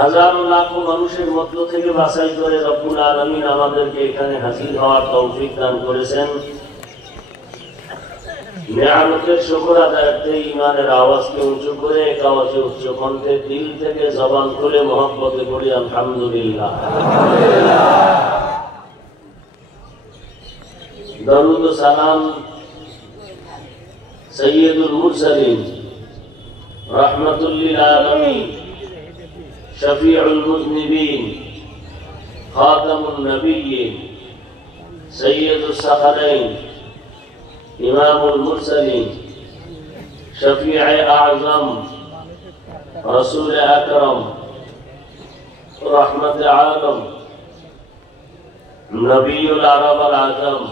হাজার লাখো মানুষের মধ্য থেকে বাছাই করে রব্বুল আলামিন আমাদেরকে এখানে হাজির হওয়ার তৌফিক দান করেছেন। নিয়ামতের শুকর আদায়ার্থে ঈমানের আওয়াজকে উঁচু করে এক আওয়াজে উচ্চ কণ্ঠে দিল থেকে জবান খুলে মহব্বতে পড়ি আলহামদুলিল্লাহ। দরুদ ও সালাম সাইয়্যিদুল মুরসালিন রাহমাতুল লিল আলামিন শফিউল মুযনিবিন খাতামুন নবিয়্যিন সাইয়্যিদুস সাখরাইন ইমামুল মুরসালিন শফিয়ে আযম রাসূল আকরাম রাহমাতে আলম নবিয়ুল আরব আল আযম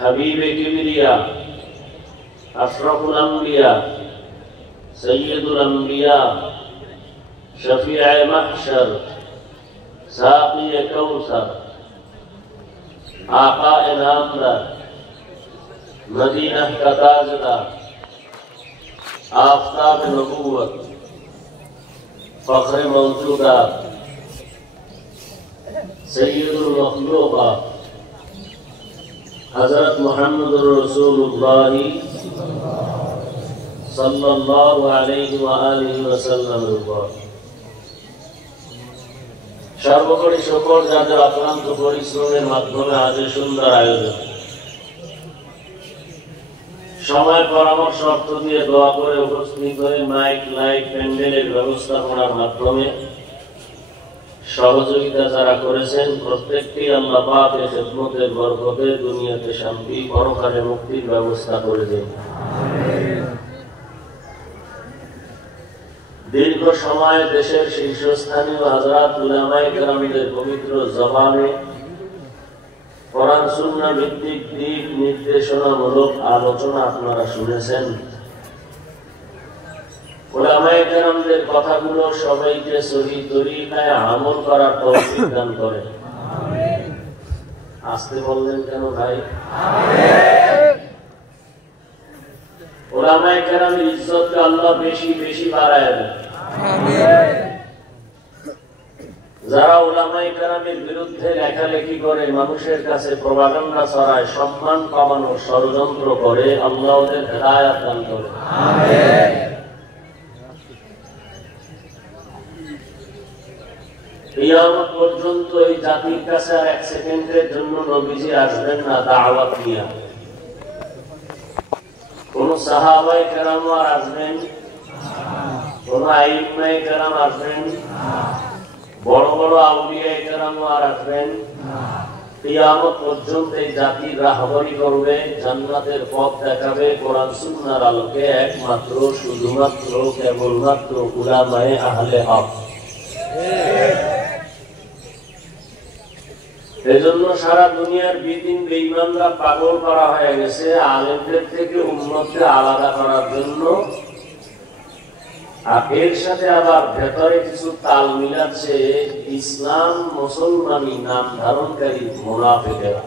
হাবিবে কিবরিয়া আশরাফুল আম্বিয়া সৈয়দুল আম্বিয়া শফিয়ে মাহশর সাকিয়ে কাউসার आका इनामदार मदीना का ताजदार आफताब नबूवत फख्र मौजूदात सय्यदुल मखलूक़ात हज़रत मुहम्मदुर रसूलुल्लाह सल्लल्लाहु अलैहि व आलिहि वसल्लम সর্বোপরি সকল যাদের অক্লান্ত পরিশ্রমের মাধ্যমে আজ সুন্দর আয়োজন সময় পরামর্শ অর্থ দিয়ে দোয়া করে উপস্থিত হয়ে মাইক লাইট প্যান্ডেলের ব্যবস্থাপনার মাধ্যমে সহযোগিতা যারা করেছেন প্রত্যেকটি আল্লাহ পাকের খেদমতের বরকতে দুনিয়াতে শান্তি পরকালে মুক্তির ব্যবস্থা করে দেন। দীর্ঘ সময় দেশের শীর্ষস্থানীয় হযরত উলামায়ে কেরামদের পবিত্র জবানে কোরআন সুন্নাহ ভিত্তিক দিক নির্দেশনামূলক আলোচনা আপনারা শুনেছেন। উলামায়ে কেরামদের কথাগুলো সবাইকে সহিহ তরিকায় আমল করার তৌফিক দান করেন। আমিন। আসতে বললেন কেন ভাই? আমিন। উলামায়ে কেরামের ইজ্জতকে আল্লাহ বেশি বেশি বাড়ায় দেন। আমিন। যারা উলামায়ে কেরামের বিরুদ্ধে লেখালেখি করে মানুষের কাছে প্রপাগান্ডা ছড়ায় সম্মান কমানোর ষড়যন্ত্র করে আল্লাহ ওদের হেদায়েত দান করেন। আমিন। কিয়ামত পর্যন্ত এই জাতির কাছে আর এক সেকেন্ডের জন্য নবীজি আসবেন না দাওয়াত নিয়ে। কোন সাহাবায়ে কেরাম আর আসবেন, কোন আইম্মায়ে কেরাম আসবেন, বড় বড় আউলিয়ায়ে কেরাম আর আসবেন। কিয়ামত পর্যন্ত এই জাতির রাহবরি করবে, জান্নাতের পথ দেখাবে কোরআন সুন্নাহর আলোকে একমাত্র শুধুমাত্র কেবলমাত্র উলামায়ে আহলে হক। এজন্য সারা দুনিয়ার বিদিন বেঈমানরা পাগল করা হয়ে গেছে আলেমদের থেকে উম্মতকে আলাদা করার জন্য, আর এর সাথে আবার ভেতরে কিছু তাল মিলাচ্ছে ইসলাম মুসলমানি নাম ধারণকারী মুনাফিকেরা।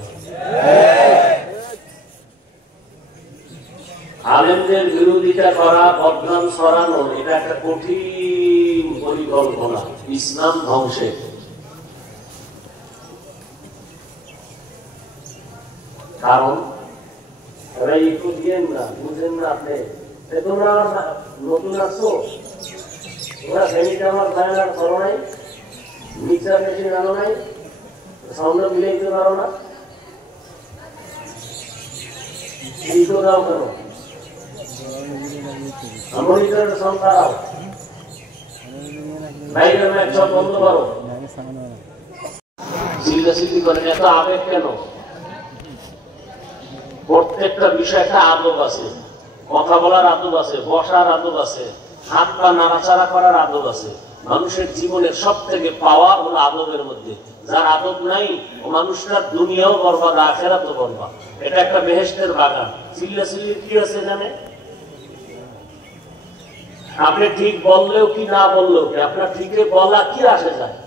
আলেমদের বিরোধিতা করা, বদনাম ছড়ানো, এটা একটা কঠিন পরিকল্পনা ইসলাম ধ্বংসের। কারণ ওরা একটু দিয়েন না, বুঝেন না আপনি, তোমরা নতুন আসছো, তোমরা ফ্যামিলিটা আমার ফাইনাল করো নাই, মিক্সার মেশিন আনো নাই, সাউন্ড মিলাইতে পারো না, এইটো দাও কেন, মনিটরের সাউন্ড বাড়াও, বাইরের ম্যাচ সব বন্ধ করো, চিল্লাচিল্লি করেন, এত আবেগ কেন? প্রত্যেকটা বিষয় একটা আদব আছে, কথা বলার আদব আছে, বসার আদব আছে, হাত পা নাড়াচাড়া করার আদব আছে। মানুষের জীবনের সব থেকে পাওয়া হলো আদবের মধ্যে। যার আদব নাই ও মানুষটার দুনিয়াও বরবাদ, আখিরাতও বরবাদ। এটা একটা বেহেশতের বাগান। চিল্লাচিল্লি কি আছে জানে? আপনি ঠিক বললেও কি না বললেও কি, আপনার ঠিকে বলা কি আসে যায়?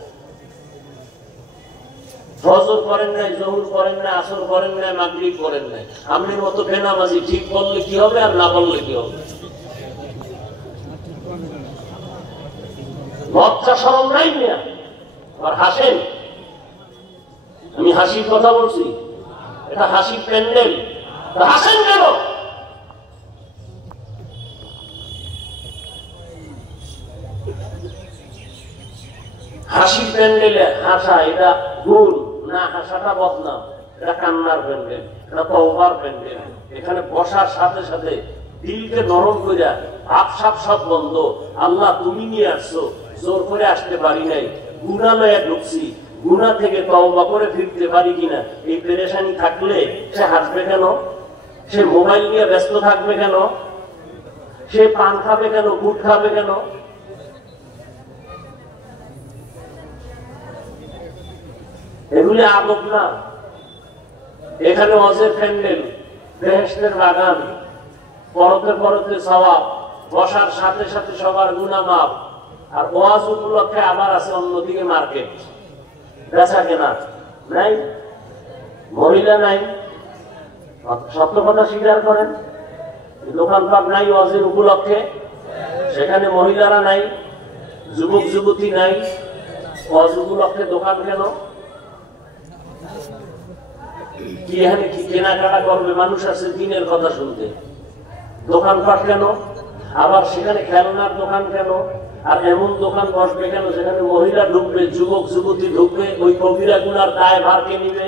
ফজর করেন নাই, জোহর করেন নাই, আসর করেন নাই, মাগরিব করেন নাই, আপনি মতো বেনামাজি, ঠিক বললে কি হবে আর না বললে কি হবে? লজ্জা শরম নাই না, আর হাসেন। আমি হাসির কথা বলছি, এটা হাসির প্যান্ডেল, হাসেন কেন? হাসির প্যান্ডেলে হাসা এটা গুণ না, হাসাটা বদনাম, এটা কান্নার প্যান্ডেল, এটা তওবার প্যান্ডেল। এখানে বসার সাথে সাথে দিলকে নরম কইরা আফসাপ সব বন্ধ। আল্লাহ তুমি নিয়ে আসছো, জোর করে আসতে পারি নাই, গুনাহ লয়ে ঢুকছি, গুনাহ থেকে তওবা করে ফিরতে পারি কিনা, এই পেরেশানি থাকলে সে হাসবে কেন? সে মোবাইল নিয়ে ব্যস্ত থাকবে কেন? সে পান খাবে কেন? গুড় খাবে কেন? এগুলি আদব না। এখানে ওয়াজের প্যান্ডেল, বেহেশতের বাগান, পরতে পরতে সওয়াব, বসার সাথে সাথে সবার গুনাহ মাফ। আর ওয়াজ উপলক্ষে আবার আছে অন্যদিকে মার্কেট, বেচা কেনা নাই, মহিলা নাই, সত্য কথা স্বীকার করেন, দোকানপাট নাই ওয়াজের উপলক্ষে, সেখানে মহিলারা নাই, যুবক যুবতী নাই, ওয়াজ উপলক্ষে দোকান কেন? কি এখানে কি কেনাকাটা করবে মানুষ আছে দিনের কথা শুনতে? দোকানপাট কেন? আবার সেখানে খেলনার দোকান কেন? আর এমন দোকান বসবে কেন যেখানে মহিলা ঢুকবে, যুবক যুবতী ঢুকবে? ওই কবিরা গুনার দায় ভার কে নিবে?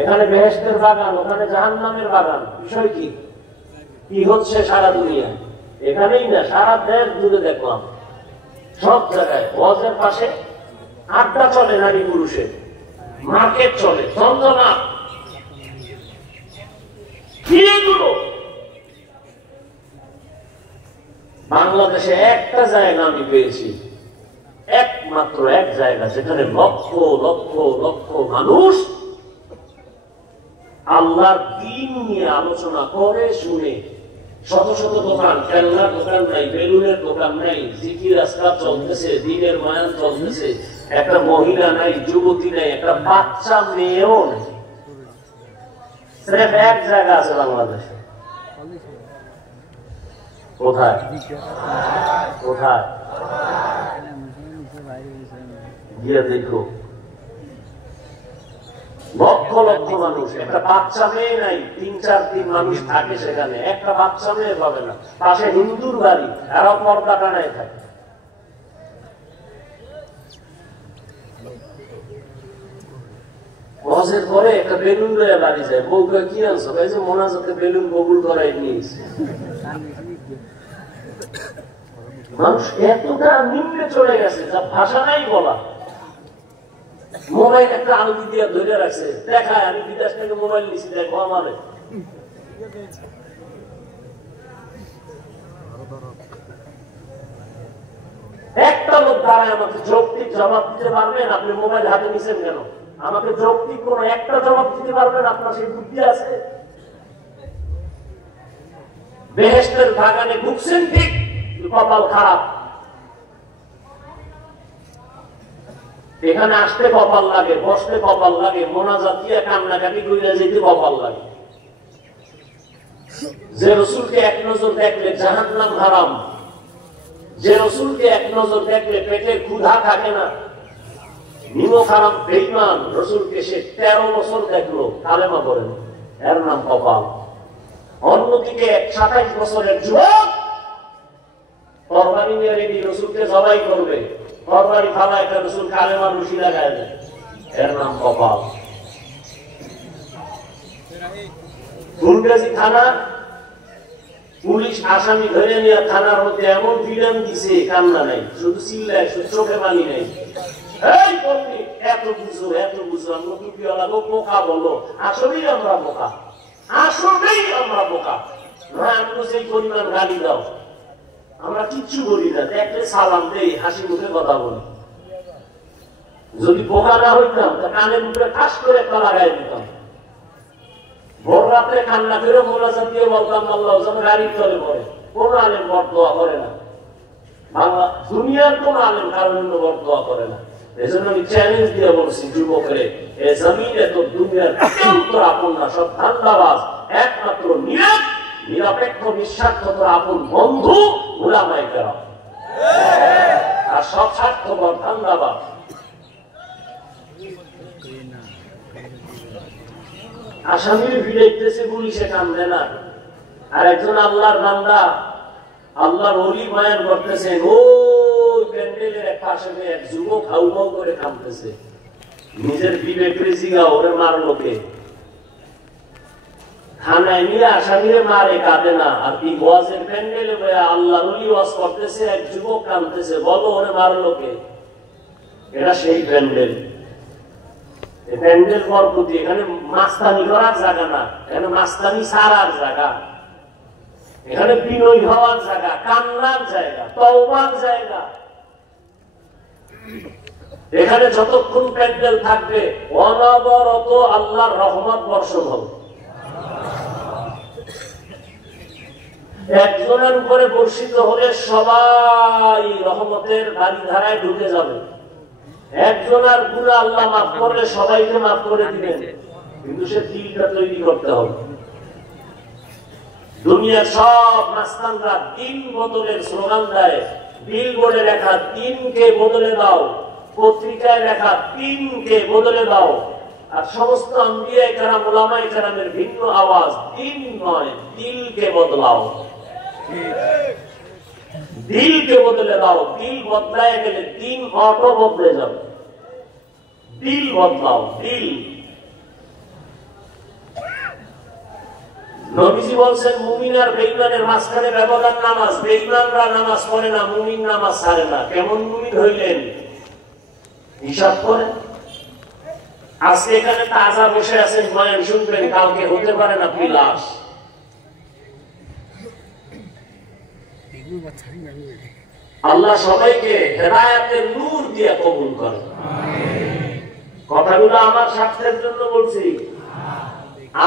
এখানে বেহেশতের বাগান, ওখানে জাহান্নামের বাগান। বিষয় কি? কি হচ্ছে সারা দুনিয়ায়? এখানেই না, সারা দেশ জুড়ে দেখলাম সব জায়গায় ওয়াজের পাশে আড্ডা চলে, নারী পুরুষের মার্কেট চলে, যন্ত্রণা। বাংলাদেশে একটা জায়গা আমি পেয়েছি, একমাত্র এক জায়গা, যেখানে লক্ষ লক্ষ লক্ষ মানুষ আল্লাহর দ্বীন নিয়ে আলোচনা করে শুনে। শত শত দোকান, খেলনার দোকান নাই, বেলুনের দোকান নাই, জিকির আজকার চলতেছে, দ্বীনের মায়ান চলতেছে, একটা মহিলা নাই, যুবতী নাই, একটা বাচ্চা মেয়েও নেই। এক জায়গা আছে বাংলাদেশে। কোথায়? কোথায় গিয়ে দেখো, লক্ষ লক্ষ মানুষ, একটা বাচ্চা মেয়ে নাই, ৩-৪ মানুষ থাকে সেখানে, একটা বাচ্চা মেয়ে পাবে না। পাশে হিন্দুর বাড়ি, এরাও পর্দা টানায় থাকে। ওয়াজের পরে একটা বেলুন লয়ে বাড়ি যায়, বউকে কি আনছো? এই যে মোনাজাতে বেলুন কবুল করাই নিয়েছে। মানুষ এতটা নিম্নে চলে গেছে যা ভাষা নাই বলা। মোবাইল একটা আলগি দিয়ে ধরে রাখছে, দেখায় আমি বিদেশ থেকে মোবাইল নিচ্ছি, দেখো আমার। একটা লোক দাঁড়ায় আমাকে যৌক্তিক জবাব দিতে পারবেন? আপনি মোবাইল হাতে নিছেন কেন? আমাকে যৌক্তিক কোন একটা জবাব দিতে পারবেন? আপনার সেই বুদ্ধি আছে? বেহেশতের বাগানে ঢুকছেন ঠিক, কপাল খারাপ। এখানে আসতে কপাল লাগে, বসতে কপাল লাগে, মোনাজাত দিয়ে কান্নাকাটি কইরা যেতে কপাল লাগে। যে রসুলকে এক নজর দেখলে জাহান্নাম হারাম, যে রসুলকে এক নজর দেখলে পেটের ক্ষুধা থাকে না, নিমক হারাম বেঈমান রসুলকে সে 13 বছর দেখলো, কালেমা পড়েন, এর নাম কপাল। অন্যদিকে 27 বছরের যুবক কোরবানি নিয়ে রেডি, রসুলকে জবাই করবে, কোরবানি খাওয়া একটা রসুল কালেমা রুশি লাগায় দেয়, এর নাম কপাল। ফুলগাজী থানা পুলিশ আসামি ধরে নিয়ে থানার মধ্যে এমন বিরাম দিছে, কান্না নাই, শুধু চিল্লায়, শুধু চোখে পানি নেই। এই বলবি এত বুঝো, এত বুঝো, আমরা টুপিওয়ালা বোকা বলো। আসলেই আমরা বোকা, আসলেই আমরা বোকা। না আমরা সেই পরিমাণ গালি দাও, আমরা কিচ্ছু বলি না, দেখলে সালাম দেই, হাসি মুখে কথা বলি। যদি বোকা না হইতাম তা কানের মুখে ঠাস করে একটা লাগাই দিতাম। ভোর রাত্রে কান্না করে মোনাজাত দিয়ে বলতাম আল্লাহ যেন গাড়ির তলে পড়ে। কোন আলেম বরদোয়া করে না, বাংলা দুনিয়ার কোন আলেম কারোর জন্য বরদোয়া করে না। এই জন্য আমি চ্যালেঞ্জ দিয়ে বলছি যুবকরে, এ জমিনে তো দুনিয়ার অত্যন্ত আপন না, সব ধান্দাবাজ। একমাত্র নিরপেক্ষ নিঃস্বার্থ আপন বন্ধু উলামায়ে কেরাম। সব স্বার্থপর ধান্দাবাজ। আসামির ভিড়াইতেছে, পুলিশে কান্দে না। আর একজন আল্লাহর বান্দা, আল্লাহর ওলি বয়ান করতেছেন, ওই প্যান্ডেলের এক পাশে এক যুবক হাউ হাউ করে কাঁদতেছে। নিজের বিবেকের জিগা ওরে মারলো কে? থানায় নিয়ে আসামিরে মারে, কাঁদে না। আর কি ওয়াজের প্যান্ডেলে আল্লাহর ওলি ওয়াজ করতেছে, এক যুবক কাঁদতেছে, বলো ওরে মারলো কে? এটা সেই প্যান্ডেল। প্যান্ডেল বরকতি, এখানে মাস্তানি করার জায়গা না, এখানে মাস্তানি সারার জায়গা, এখানে বিনয় হওয়ার জায়গা, কান্নার জায়গা, তওবার জায়গা। এখানে যতক্ষণ প্যান্ডেল থাকবে অনবরত আল্লাহর রহমত বর্ষণ হবে। একজনের উপরে বর্ষিত হলে সবাই রহমতের বাড়িধারায় ঢুকে যাবে। একজনের গুনাহ আল্লাহ মাফ করলে সবাইকে মাফ করে দিবেন, কিন্তু সে দিলটা তৈরি করতে হবে। দুনিয়ার সব মাস্তানরা দিন বদলের স্লোগান দেয়, বিলবোর্ডে লেখা দিনকে বদলে দাও, পত্রিকায় লেখা দিনকে বদলে দাও। আর সমস্ত আম্বিয়া কেরাম, উলামায়ে কেরামের ভিন্ন আওয়াজ, দিন নয় দিলকে বদলাও, দিলকে বদলে দাও। দিল বদলায় গেলে দিন অটো বদলে যাবে। দিল বদলাও, দিল। নবীজি বলছেন, মুমিন আর বেঈমানের মাঝখানে ব্যবধান নামাজ। বেঈমানরা নামাজ পড়ে না, মুমিন নামাজ ছাড়ে না। কেমন মুমিন হইলেন হিসাব করেন। আজকে এখানে তাজা বসে আছেন, বয়ান শুনবেন, কাউকে হতে পারে না বিলাস। আল্লাহ সবাইকে হেদায়েতের নূর দিয়ে কবুল করেন। কথাগুলো আমার স্বার্থের জন্য বলছি,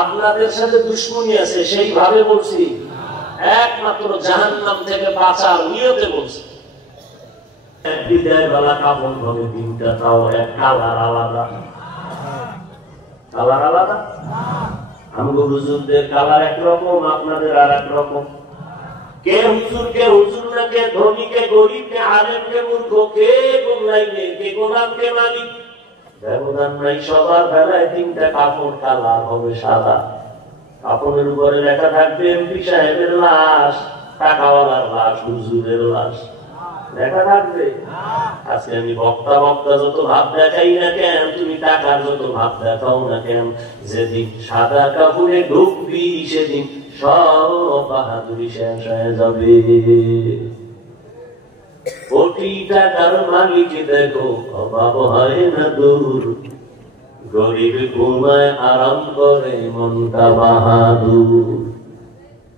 আপনাদের সাথে দুশ্মনী আছে সেইভাবে বলছি, একমাত্র জাহান্নাম থেকে বাঁচার নিয়তে বলছি। বিদায় বেলা কাপড় হবে দিনটা, তাও এক কালার আলাদা। কালার আলাদা, আমগো হুজুরদের কালার একরকম, আপনাদের আর এক রকম। কে হুজুর, কে হুজুর না, কে ধনী, কে গরিব, কে আলেম, কে মূর্খ, কে গোমরাইনে, কে গোলাম, কে মালিক, ব্যবধান নাই। সবার বেলায় তিনটা কাপড় কালার হবে সাদা। কাপড়ের উপরে লেখা থাকবে এমপি সাহেবের লাশ, টাকাওয়ালার লাশ, হুজুরের লাশ লেখা থাকবে। আজকে আমি বক্তা যত ভাব দেখাই না কেন, তুমি টাকার যত ভাব দেখাও না কেন, যেদিন সাদা কাপড়ে ঢুকবি সেদিন সব বাহাদুরি শেষ হয়ে যাবে। কোটি টাকার মালিক দেখো অভাব হয় না দূর, গরিব ঘুমায় আরাম করে মনটা বাহাদুর।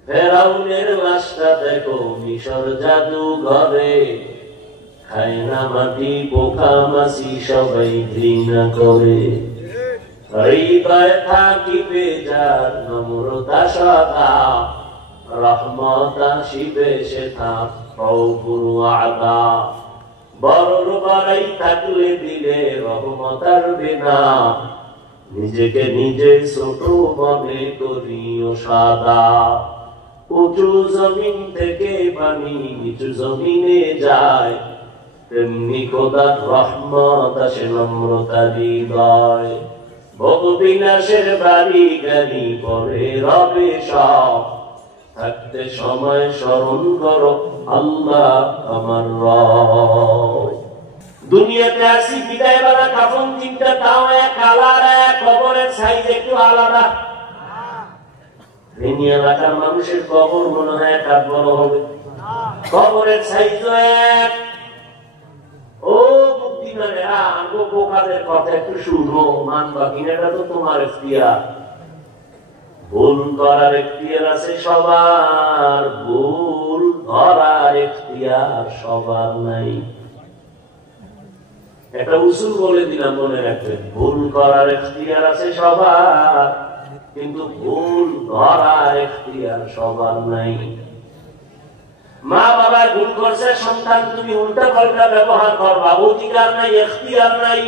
ফেরাউনের লাশটা দেখো মিশর জাদু ঘরে, খায় না মাটি পোকা মাছি সবাই ঘৃণা করে। হৃদয় থাকিবে যার নম্রতা সদা, রহমত আসিবে সেথা প্রভুর আদা। বড়র বাড়াই থাকলে দিলে রহমতার বিনা, নিজেকে নিজে ছোট মনে করিও সাদা। উঁচু জমিন থেকে পানি নিচু জমিনে যায়, তেমনি খোদার রহমত আসে নম্রতা হৃদয়। ভোগবিলাসের বাড়ি গাড়ি পরে রবে সব, থাকতে সময় স্মরণ করো আল্লাহ আমার রব। দুনিয়াতে আসি বিদায় বেলা কাফন তিনটা, তাও এক কালার, এক কবরের সাইজ একটু আলাদা। এই এলাকার মানুষের কবর মনে হয় এক হাত বড় হবে, কবরের সাইজ এক। ও বুদ্ধিমানেরা, আঙ্গো বোকাদের কথা একটু শুনো, মানবা কিনা এটা তো তোমার এখতিয়ার। ভুল করার এখতিয়ার আছে সবার, ভুল ধরার এখতিয়ার সবার নাই। একটা উসুল বলে দিলাম, মনে রাখবেন, ভুল করার এখতিয়ার আছে সবার, কিন্তু ভুল ধরার এখতিয়ার সবার নাই। মা বাবা ভুল করছে, সন্তান তুমি উল্টা পাল্টা ব্যবহার করবা, অধিকার নাই, এখতিয়ার নাই।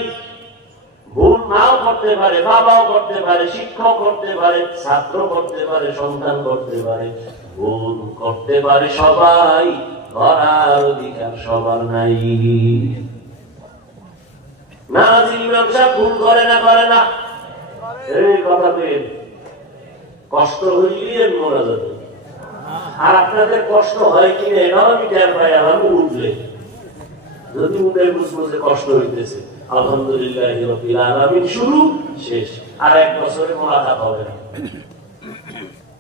ভুল মাও করতে পারে, বাবাও করতে পারে, শিক্ষক করতে পারে, ছাত্র করতে পারে, সন্তান করতে পারে, ভুল করতে পারে সবাই, ধরার অধিকার সবার নাই। নামাজি ইমাম সাহেব ভুল করে না এই কথা পেন, কষ্ট হইলে মোরা যাবে। আর আপনাদের কষ্ট হয় কিনা এটাও আমি টের পাই আমার উঠলে, যদি উঠে বুঝবো যে কষ্ট হইতেছে আলহামদুলিল্লাহ রাব্বিল আলামিন শুরু শেষ, আর 1 বছরে মোলাকাত হবে না।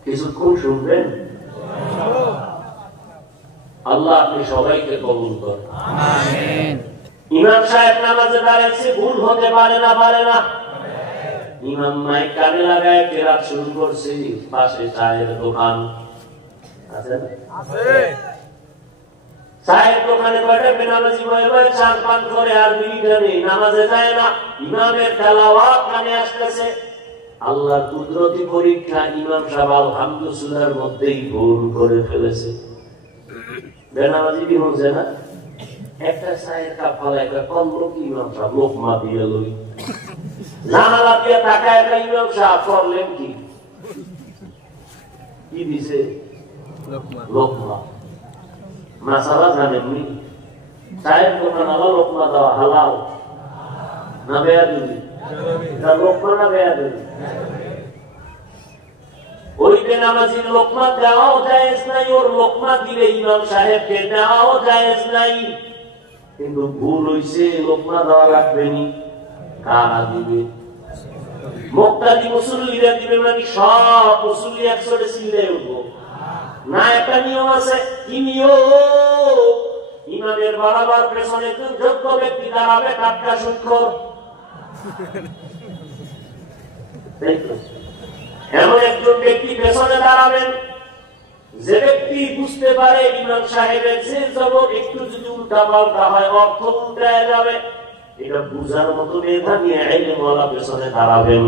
কিছুক্ষণ শুনবেন, আল্লাহ আপনি সবাইকে কবুল করেন। আমিন। ইমাম সাহেব নামাজে দাঁড়াইছে, ভুল হতে পারে না। ইমাম মাইক কানে লাগায় কেরাত শুরু করছে, পাশে চায়ের দোকান আছে। চায়ের দোকানে কয়টা বেনামাজি বয়ে চার পান করে আর বিড়ি টানে, নামাজে যায় না। ইমামের তেলাওয়াত কানে আসতেছে। আল্লাহর কুদরতি পরীক্ষা, ইমাম সাহেব আলহামদুলিল্লাহর মধ্যেই ভুল করে ফেলেছে। বেনামাজি কি হচ্ছে না, একটা চায়ের কাপ ফালা একটা কমলো কি ইমাম সাহেব লোকমা দিয়ে লই, জানালা দিয়ে টাকা একটা ইমাম সাহেব করলেন কি দিছে লোকমা। মাসালা জানেননি, চায়ের দোকান আলা লোকমা দেওয়া হালাল না বেয়াদবি? লোকমা না বেয়াদবি? ওই বেনামাজির লোকমা দেওয়াও জায়েজ নাই, ওর লোকমা দিলে ইমাম সাহেবকে দেওয়াও জায়েজ নাই। কিন্তু ভুল হইছে, লোকমা দেওয়া লাগবে নি, কারা দিবে? মুক্তাদি মুসল্লিরা দিবে, মানে সব মুসল্লি একসাথে চিল্লে উঠবো না। একটা নিয়ম আছে, কি নিয়ম? ইমামের বরাবর পেছনে যোগ্য ব্যক্তি দাঁড়াবে, টাটকা সুক্ষর। এমন একজন ব্যক্তি পেছনে দাঁড়াবেন যে ব্যক্তি বুঝতে পারে ইমাম সাহেবের যে জবাব একটু যদি উল্টা পাল্টা হয় অর্থ উল্টায় যাবে, এটা বুঝার মতো মেধা নিয়ে ইলমওয়ালা পেছনে দাঁড়াবেন।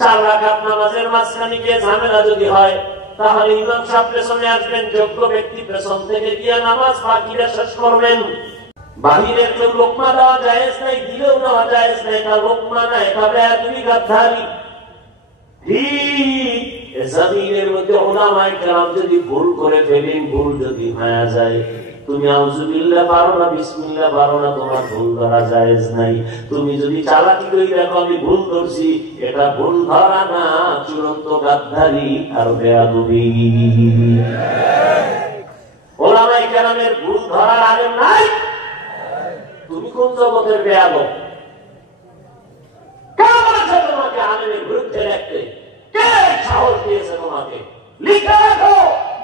4 রাকাত নামাজের মাঝখানে গিয়ে ঝামেলা যদি হয়, তাহলে ইমাম সাহেব পেছনে আসবেন, যোগ্য ব্যক্তি পেছন থেকে গিয়ে নামাজ বাকিরা শেষ করবেন। বাহিরের কেউ লোকমা দেওয়া জায়েজ নাই, দিলেও নেওয়া জায়েজ নাই, এটা লোকমা না, এটা বেয়াদবি গাদ্দারি। জমিনের মধ্যে উলামায়ে কেরাম যদি ভুল করে ফেলেন, ভুল যদি হয়ে যায়, তুমি আউযুবিল্লাহ পারো না, বিসমিল্লাহ পারো না, তোমার ভুল ধরা জায়েজ নাই। তুমি যদি চালাকি করে দেখো আমি ভুল করছি, এটা ভুল ধরা না, চূড়ান্ত গাদ্দারি আর বেয়াদবি। উলামায়ে কেরামের ভুল ধরার আগে নাই। তুমি কোন জগতের বেয়াদব? কে বলেছে তোমাকে আলেমের বিরুদ্ধে লিখতে? কে সাহস দিয়েছে তোমাকে? লিখে রাখো,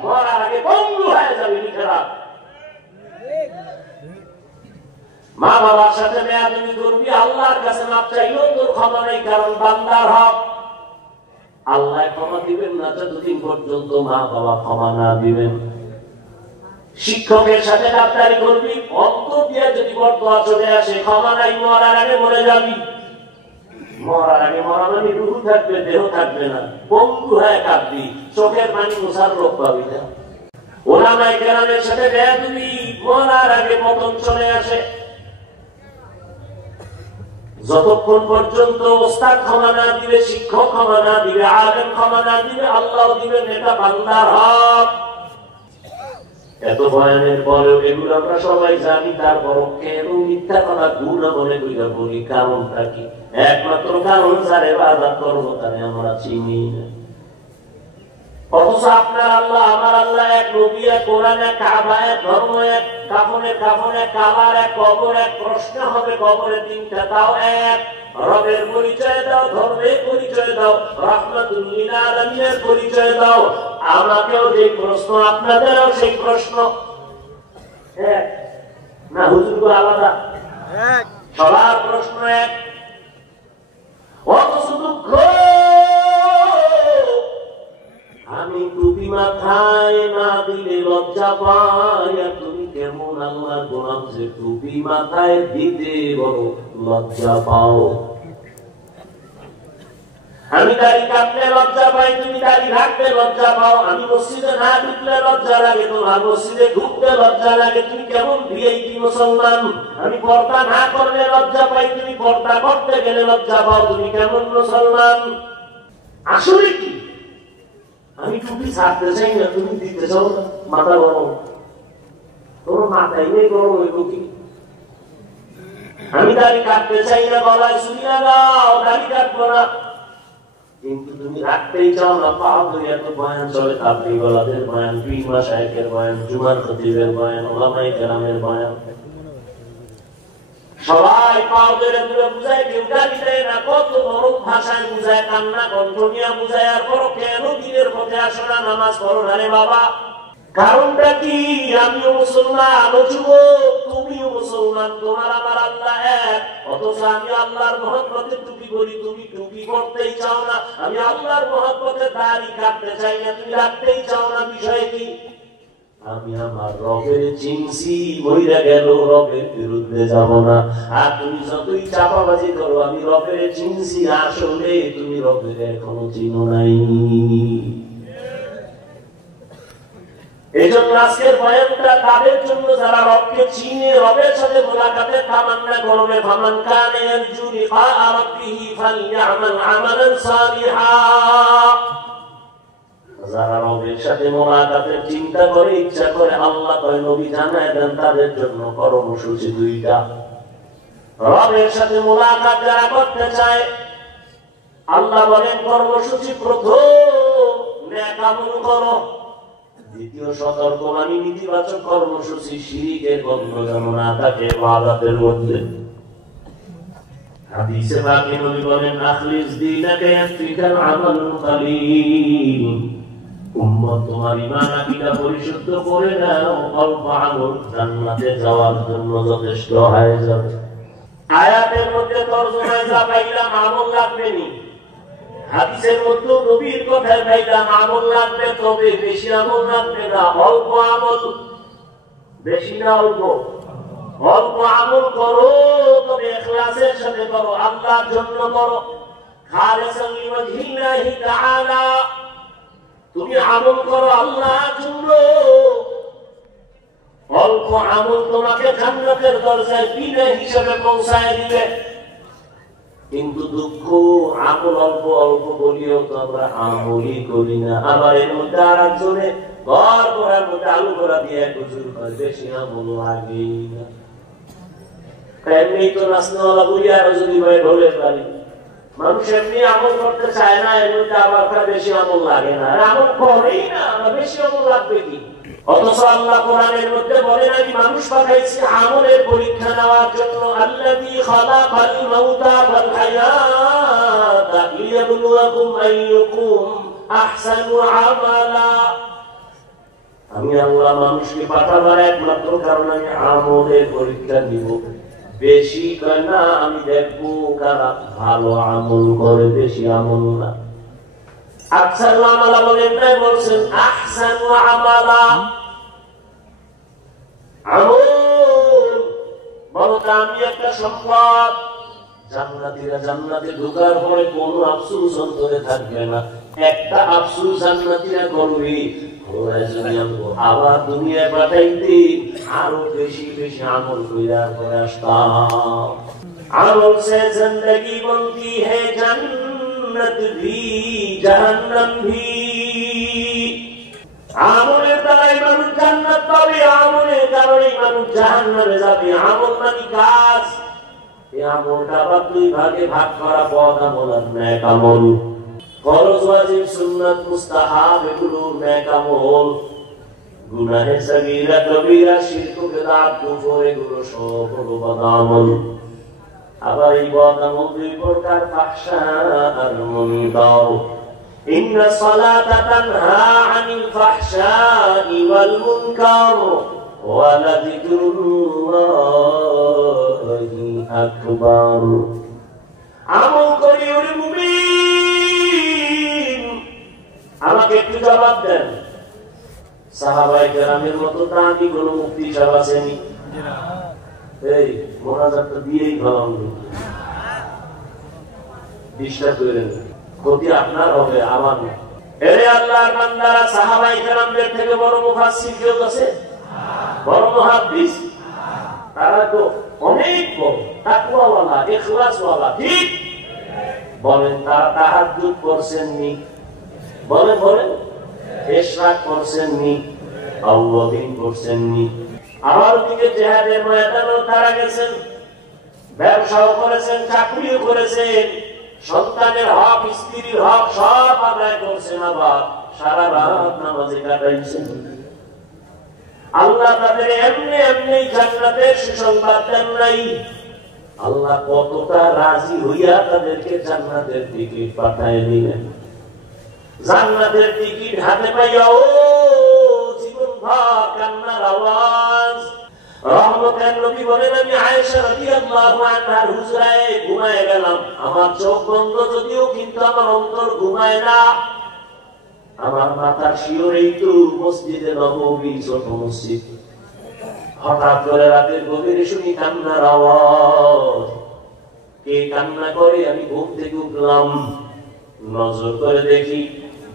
মরার আগে বন্ধু হয়ে যাবে, লিখে রাখো। মা বাবার সাথে বেয়াদবি করবি, আল্লাহর কাছে মাপ চাইলেও তোর ক্ষমা নেই, কারণ বান্দার হক। আল্লাহ ক্ষমা দিবেন না যতদিন পর্যন্ত মা বাবা ক্ষমা না দিবেন। শিক্ষকের সাথে গাদ্দারি করবি, অন্তর দিয়ে যদি বরদোয়া চলে আসে, ক্ষমা নাই, মরার আগে মরে যাবি। মরার আগে মরা মানে রূহ থাকবে, দেহ থাকবে না, বন্ধু হয়ে কাঁদবি, চোখের পানি মোছার লোক পাবি না। উলামায়ে কেরামের সাথে বেয়াদবি, মরার আগে পতন চলে আসে। যতক্ষণ পর্যন্ত ওস্তাদ ক্ষমা না দিবে, শিক্ষক ক্ষমা না দিবে, আলেম ক্ষমা না দিবে, আল্লাহ দিবেন, এটা বান্দার হক। এত বয়ানের পরেও এগুলো আমরা সবাই জানি, তারপরও কেন মিথ্যা কথা গুনাহ মনে কইরা বলি? কারণটা কি? একমাত্র কারণ যারে ইবাদত করব তারে আমরা চিনি না। অথচ আপনার আল্লাহ, আমার আল্লাহ এক, নবী এক, কোরআন এক, কাবা এক, ধর্ম এক, কাফনের কালার এক, কবর এক, প্রশ্ন হবে কবরে 3টা, তাও এক। রবের পরিচয় দাও, ধর্মের পরিচয় দাও, রাহমাতুল লিল আলামিনের পরিচয় দাও। আমাকেও যে প্রশ্ন, আপনাদেরও সেই প্রশ্ন। এক না হুজুর আলাদা? এক। সবার প্রশ্ন এক। অথচ দুঃখ, আমি টুপি মাথায় না দিলে লজ্জা পাই। তুমি কেমন আল্লাহর গোলাম যে টুপি মাথায় দিতে বড় লজ্জা পাও? আমি দাড়ি কাটলে লজ্জা পাই, তুমি দাড়ি রাখতে লজ্জা পাও। আমি মসজিদে না ঢুকলে লজ্জা লাগে, তোমার মসজিদে ঢুকতে লজ্জা লাগে। তুমি কেমন ভিআইপি মুসলমান? আমি পর্দা না করলে লজ্জা পাই, তুমি পর্দা করতে গেলে লজ্জা পাও। তুমি কেমন মুসলমান? আসলে কি? আমি টুপি ছাড়তে চাই না, তুমি দিতে চাও না, মাথা গরম। তোর মাথায় নেই গরম হইব কি? আমি দাড়ি কাটতে চাই না, গলায় চুরি লাগাও, দাড়ি কাটবো না, কিন্তু তুমি রাখতেই চাও না। পাও ধরে এত বয়ান চলে, তাবলীগওয়ালাদের বয়ান, পীর মাশায়েখের বয়ান, জুমার খতিবের বয়ান, উলামায়ে কেরামের বয়ান, সবাই পাও ধরে ধরে বুঝায়, কেউ গালি দেয় না। কত নরম ভাষায় বুঝায়, কান্না কণ্ঠ নিয়ে বুঝায়, আর পরো কেন দিনের পথে আসো না, নামাজ পড়ো না রে বাবা? কারণটা কি? আমিও মুসলমান, ও যুবক তুমিও মুসলমান, তোমার আমার আল্লাহ এক, অথচ আমি আল্লাহর মহব্বতে টুপি করি, তুমি টুপি করতেই চাও না। আমি আল্লাহর মহব্বতে দাড়ি কাটতে চাই না, তুমি রাখতেই চাও না। বিষয় কি? আমি আমার রবের চিনছি, মইরা গেল রবের বিরুদ্ধে যাব না। আর তুমি যতই চাপাবাজি করো, আমি রবের চিনছি, আসলে তুমি রবের এখনো চিনো নাই। এই জন্য আজকের বয়ানটা তাদের জন্য যারা রবকে চিনে, রবের সাথে মুলাকাতের তামান্না করবে। ফামান কানা ইয়ারজু লিকা রাব্বিহি ফালইআমাল আমালান সালিহা। যারা রবের সাথে মুলাকাতের চিন্তা করে, ইচ্ছা করে, আল্লাহ কয় নবী জানায় দেন তাদের জন্য কর্মসূচি দুইটা। রবের সাথে মুলাকাত যারা করতে চায়, আল্লাহ বলেন কর্মসূচি প্রথম নেক আমল করো, দ্বিতীয় সতর্কবাণী নীতিবাচক কর্মসূচি শিরকের গন্ধ যেন না থাকে ইবাদতের মধ্যে। হাদিসে পাকে নবী বলেন আখলিস দীনাকা ইয়াফিকাল আমালুল কালিল। উম্মত তোমার ঈমান আকীদা পরিশুদ্ধ করে নাও, অল্প আমল জান্নাতে যাওয়ার জন্য যথেষ্ট হয়ে যাবে। আয়াতের মধ্যে তরজমায় যা পাইলাম আমল লাগবে নি, হাদিসের মধ্যে নবীর কথায় পাইলাম আমল লাগবে, তবে বেশি আমল লাগবে না, অল্প আমল, বেশি না অল্প। অল্প আমল করো, তবে ইখলাসের সাথে করো, আল্লাহর জন্য করো, খালিসান লিওয়াজহিল্লাহি তাআলা। তুমি আমল করো আল্লাহর জন্য, অল্প আমল তোমাকে জান্নাতের দরজায় বিনা হিসাবে পৌঁছায় দিবে। কিন্তু দুঃখ, আমল অল্প অল্প বলিও তো আমরা আমলই করি না। আবার এর মধ্যে আর একজনে ঘর করার মধ্যে আলু করা দিয়ে হুজুর করে, বেশি আমল লাগেই না। এমনি তো নাচনেওয়ালা বলি, আরো যদি ভাই ঢোলের বাড়ি, মানুষ এমনি আমল করতে চায় না, এর মধ্যে আবার বেশি আমল লাগে না, আমল করেই না, বেশি আমল লাগবে কি? অথচ আল্লাহ কোরআনের মধ্যে বলেন আমি মানুষ পাঠাইছি আমলের পরীক্ষা নেওয়ার জন্য। আল্লাযী খালাকাল মাউতা ওয়াল হায়াতা লিয়াবলুয়াকুম আইয়ুকুম আহসানু আমালা। আমি আল্লাহ মানুষকে পাঠাবার একমাত্র কারণ আমি আমলের পরীক্ষা নিব। বেশি কয় না, আমি দেখবো কারা ভালো আমল করে, বেশি আমল না। আহসানু আমালা বলেন নাই, বলছেন আহসানু আমালা। আমল বড় দামি একটা সম্পদ। জান্নাতীরা জান্নাতে ঢোকার পরে কোনো আফসোস অন্তরে থাকবে না। একটা আফসোস জান্নাতীরা করবে, আবার দুনিয়ায় পাঠাইতে আরো বেশি বেশি আমল কইরার পরে আসতাম। আমল সে জিন্দেগি বনতি হে জান্নাত ভি জাহান্নাম ভি। আমলের দ্বারাই মানুষ জান্নাত পাবে, আমলের কারণেই মানুষ জাহান্নামে যাবে। আমল মানে কাজ। এই আমলটা আবার দুই ভাগে ভাগ করা, পদ আমল আর নেক আমল। ফরজ, ওয়াজিব, সুন্নাত, মুস্তাহাব এগুলো নেক আমল। গুনাহে সগীরা, কবিরা, শিরক, বিদআত, কুফর এগুলো সব হলো বদ আমল। আবার এই বদ আমল দুই প্রকার, ফাহশা আর মুনকার। ইন্না সালাতা তানহা আনিল ফাহশাই ওয়াল মুনকার ওয়া লাযিকরুল্লাহি আকবার। আমল করি ওরে মুমিন, আমাকে একটু জবাব দেন। সাহাবায়ে কেরামের মতো দামি কোন মুফতি সাহেব আছেনি? এই মোনাজাতটা দিয়েই ভালো, ডিস্টার্ব করেন, ক্ষতি আপনার হবে, আমার না। এরে আল্লাহর বান্দারা, সাহাবায়ে কেরামদের থেকে বড় মুফাসসির কেউ আছে? বড় মুহাদ্দিস? তারা তো অনেক বড়, তাকওয়াওয়ালা, ইখলাসওয়ালা। ঠিক বলেন, তারা তাহাজ্জুদ করছেননি? বলেন বলেন। ইশরাক করছেননি? আউয়াবিন করছেননি? আমার দিকে জিহাদের ময়দানেও তারা গেছেন, ব্যবসাও করেছেন, চাকরিও করেছেন, সন্তানের হক, স্ত্রীর হক সব আদায় করছেন, আবার সারা রাত নামাজে কাটাইছেন। আল্লাহ তাদের এমনি এমনি জান্নাতের সুসংবাদ দেন নাই। আল্লাহ কতটা রাজি হইয়া তাদেরকে জান্নাতের টিকিট পাঠায় দিলেন। জান্নাতের টিকিট হাতে পাইয়াও জীবন ভর কান্নার আওয়াজ। রহমতের নবী বলেন, আমি আয়েশা রাদিয়াল্লাহু আনহার হুজরায় ঘুমায় গেলাম, আমার চোখ বন্ধ যদিও কিন্তু আমার অন্তর ঘুমায় না। আমার মাথার শিওরেই তো মসজিদে নববী, ছোট মসজিদ। হঠাৎ করে রাতের গভীরে শুনি কান্নার আওয়াজ। কে কান্না করে? আমি ঘুম থেকে উঠলাম, নজর করে দেখি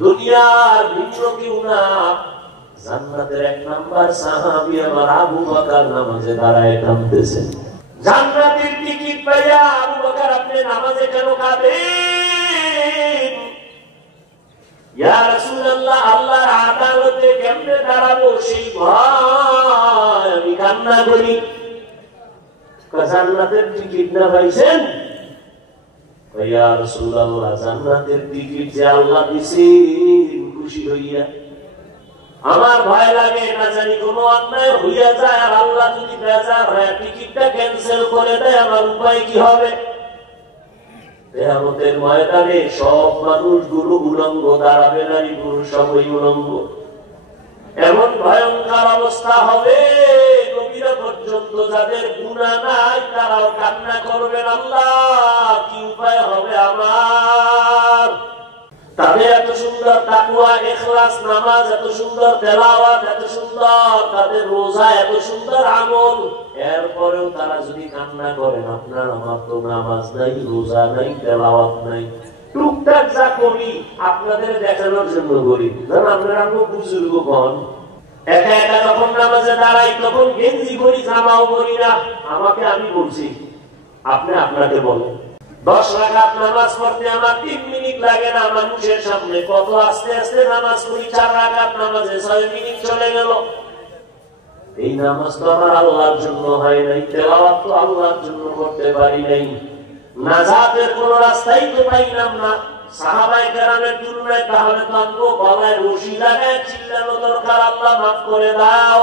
দুনিয়ার ভিন্ন কেউ না, জান্নাতের 1 নাম্বার সাহাবী আমার আবু বকর নামাজে দাঁড়ায় কাঁদতেছেন। জান্নাতের টিকিট পাইয়া আবু বকর আপনি নামাজে কেন কাঁদেন? ইয়া রাসূলুল্লাহ, আল্লাহর আদালতে কেমনে দাঁড়াবো সেই ভয় আমি কান্না করি। জান্নাতের টিকিট না পাইছেন? ইয়া রাসূলুল্লাহ, জান্নাতের টিকিট যে আল্লাহ দিয়েছেন খুশি হইয়া। আমার ভয় লাগে না জানি কোনো অন্যায় হইয়া যায়, আর আল্লাহ যদি বেজার হয় টিকিটটা ক্যান্সেল করে দেয়, আমার উপায় কি হবে? কিয়ামতের ময়দানে সব মানুষগুলো উলঙ্গ দাঁড়াবে, নারী পুরুষ সবই উলঙ্গ। এমন ভয়ঙ্কর অবস্থা হবে, নবীরা পর্যন্ত যাদের গুনাহ নাই তারাও কান্না করবেন, আল্লাহ কি উপায় হবে আমার? তাদের এত সুন্দর তাকওয়া, ইখলাস, নামাজ এত সুন্দর, তেলাওয়াত এত সুন্দর, তাদের রোজা এত সুন্দর আমল, এরপরেও তারা যদি কান্না করেন, আপনার আমার তো নামাজ নাই, রোজা নাই, তেলাওয়াত নাই, টুকটাক যা করি আপনাদের দেখানোর জন্য করি। ধরুন আপনারা আমরা বুজুর্গ হন, একা একা যখন নামাজে দাঁড়াই তখন গেঞ্জি করি, জামাও করি না। আমাকে আমি বলছি, আপনি আপনাকে বলেন। 10 রাকাত নামাজ পড়তে আমার 3 মিনিট লাগে না মানুষের সামনে, কত আস্তে আস্তে নামাজ পড়ি। 4 রাকাত নামাজে 6 মিনিট চলে গেল। এই নামাজ তো আমার আল্লাহর জন্য হয় নাই, তেলাওয়াত তো আল্লাহর জন্য করতে পারি নাই, নাজাতের কোন রাস্তাই তো পাইলাম না। সাহাবায়ে কেরামের তুলনায় তাহলে তো আমগো গলায় রশি লাগায় চিল্লানো দরকার, আল্লাহ মাফ করে দাও।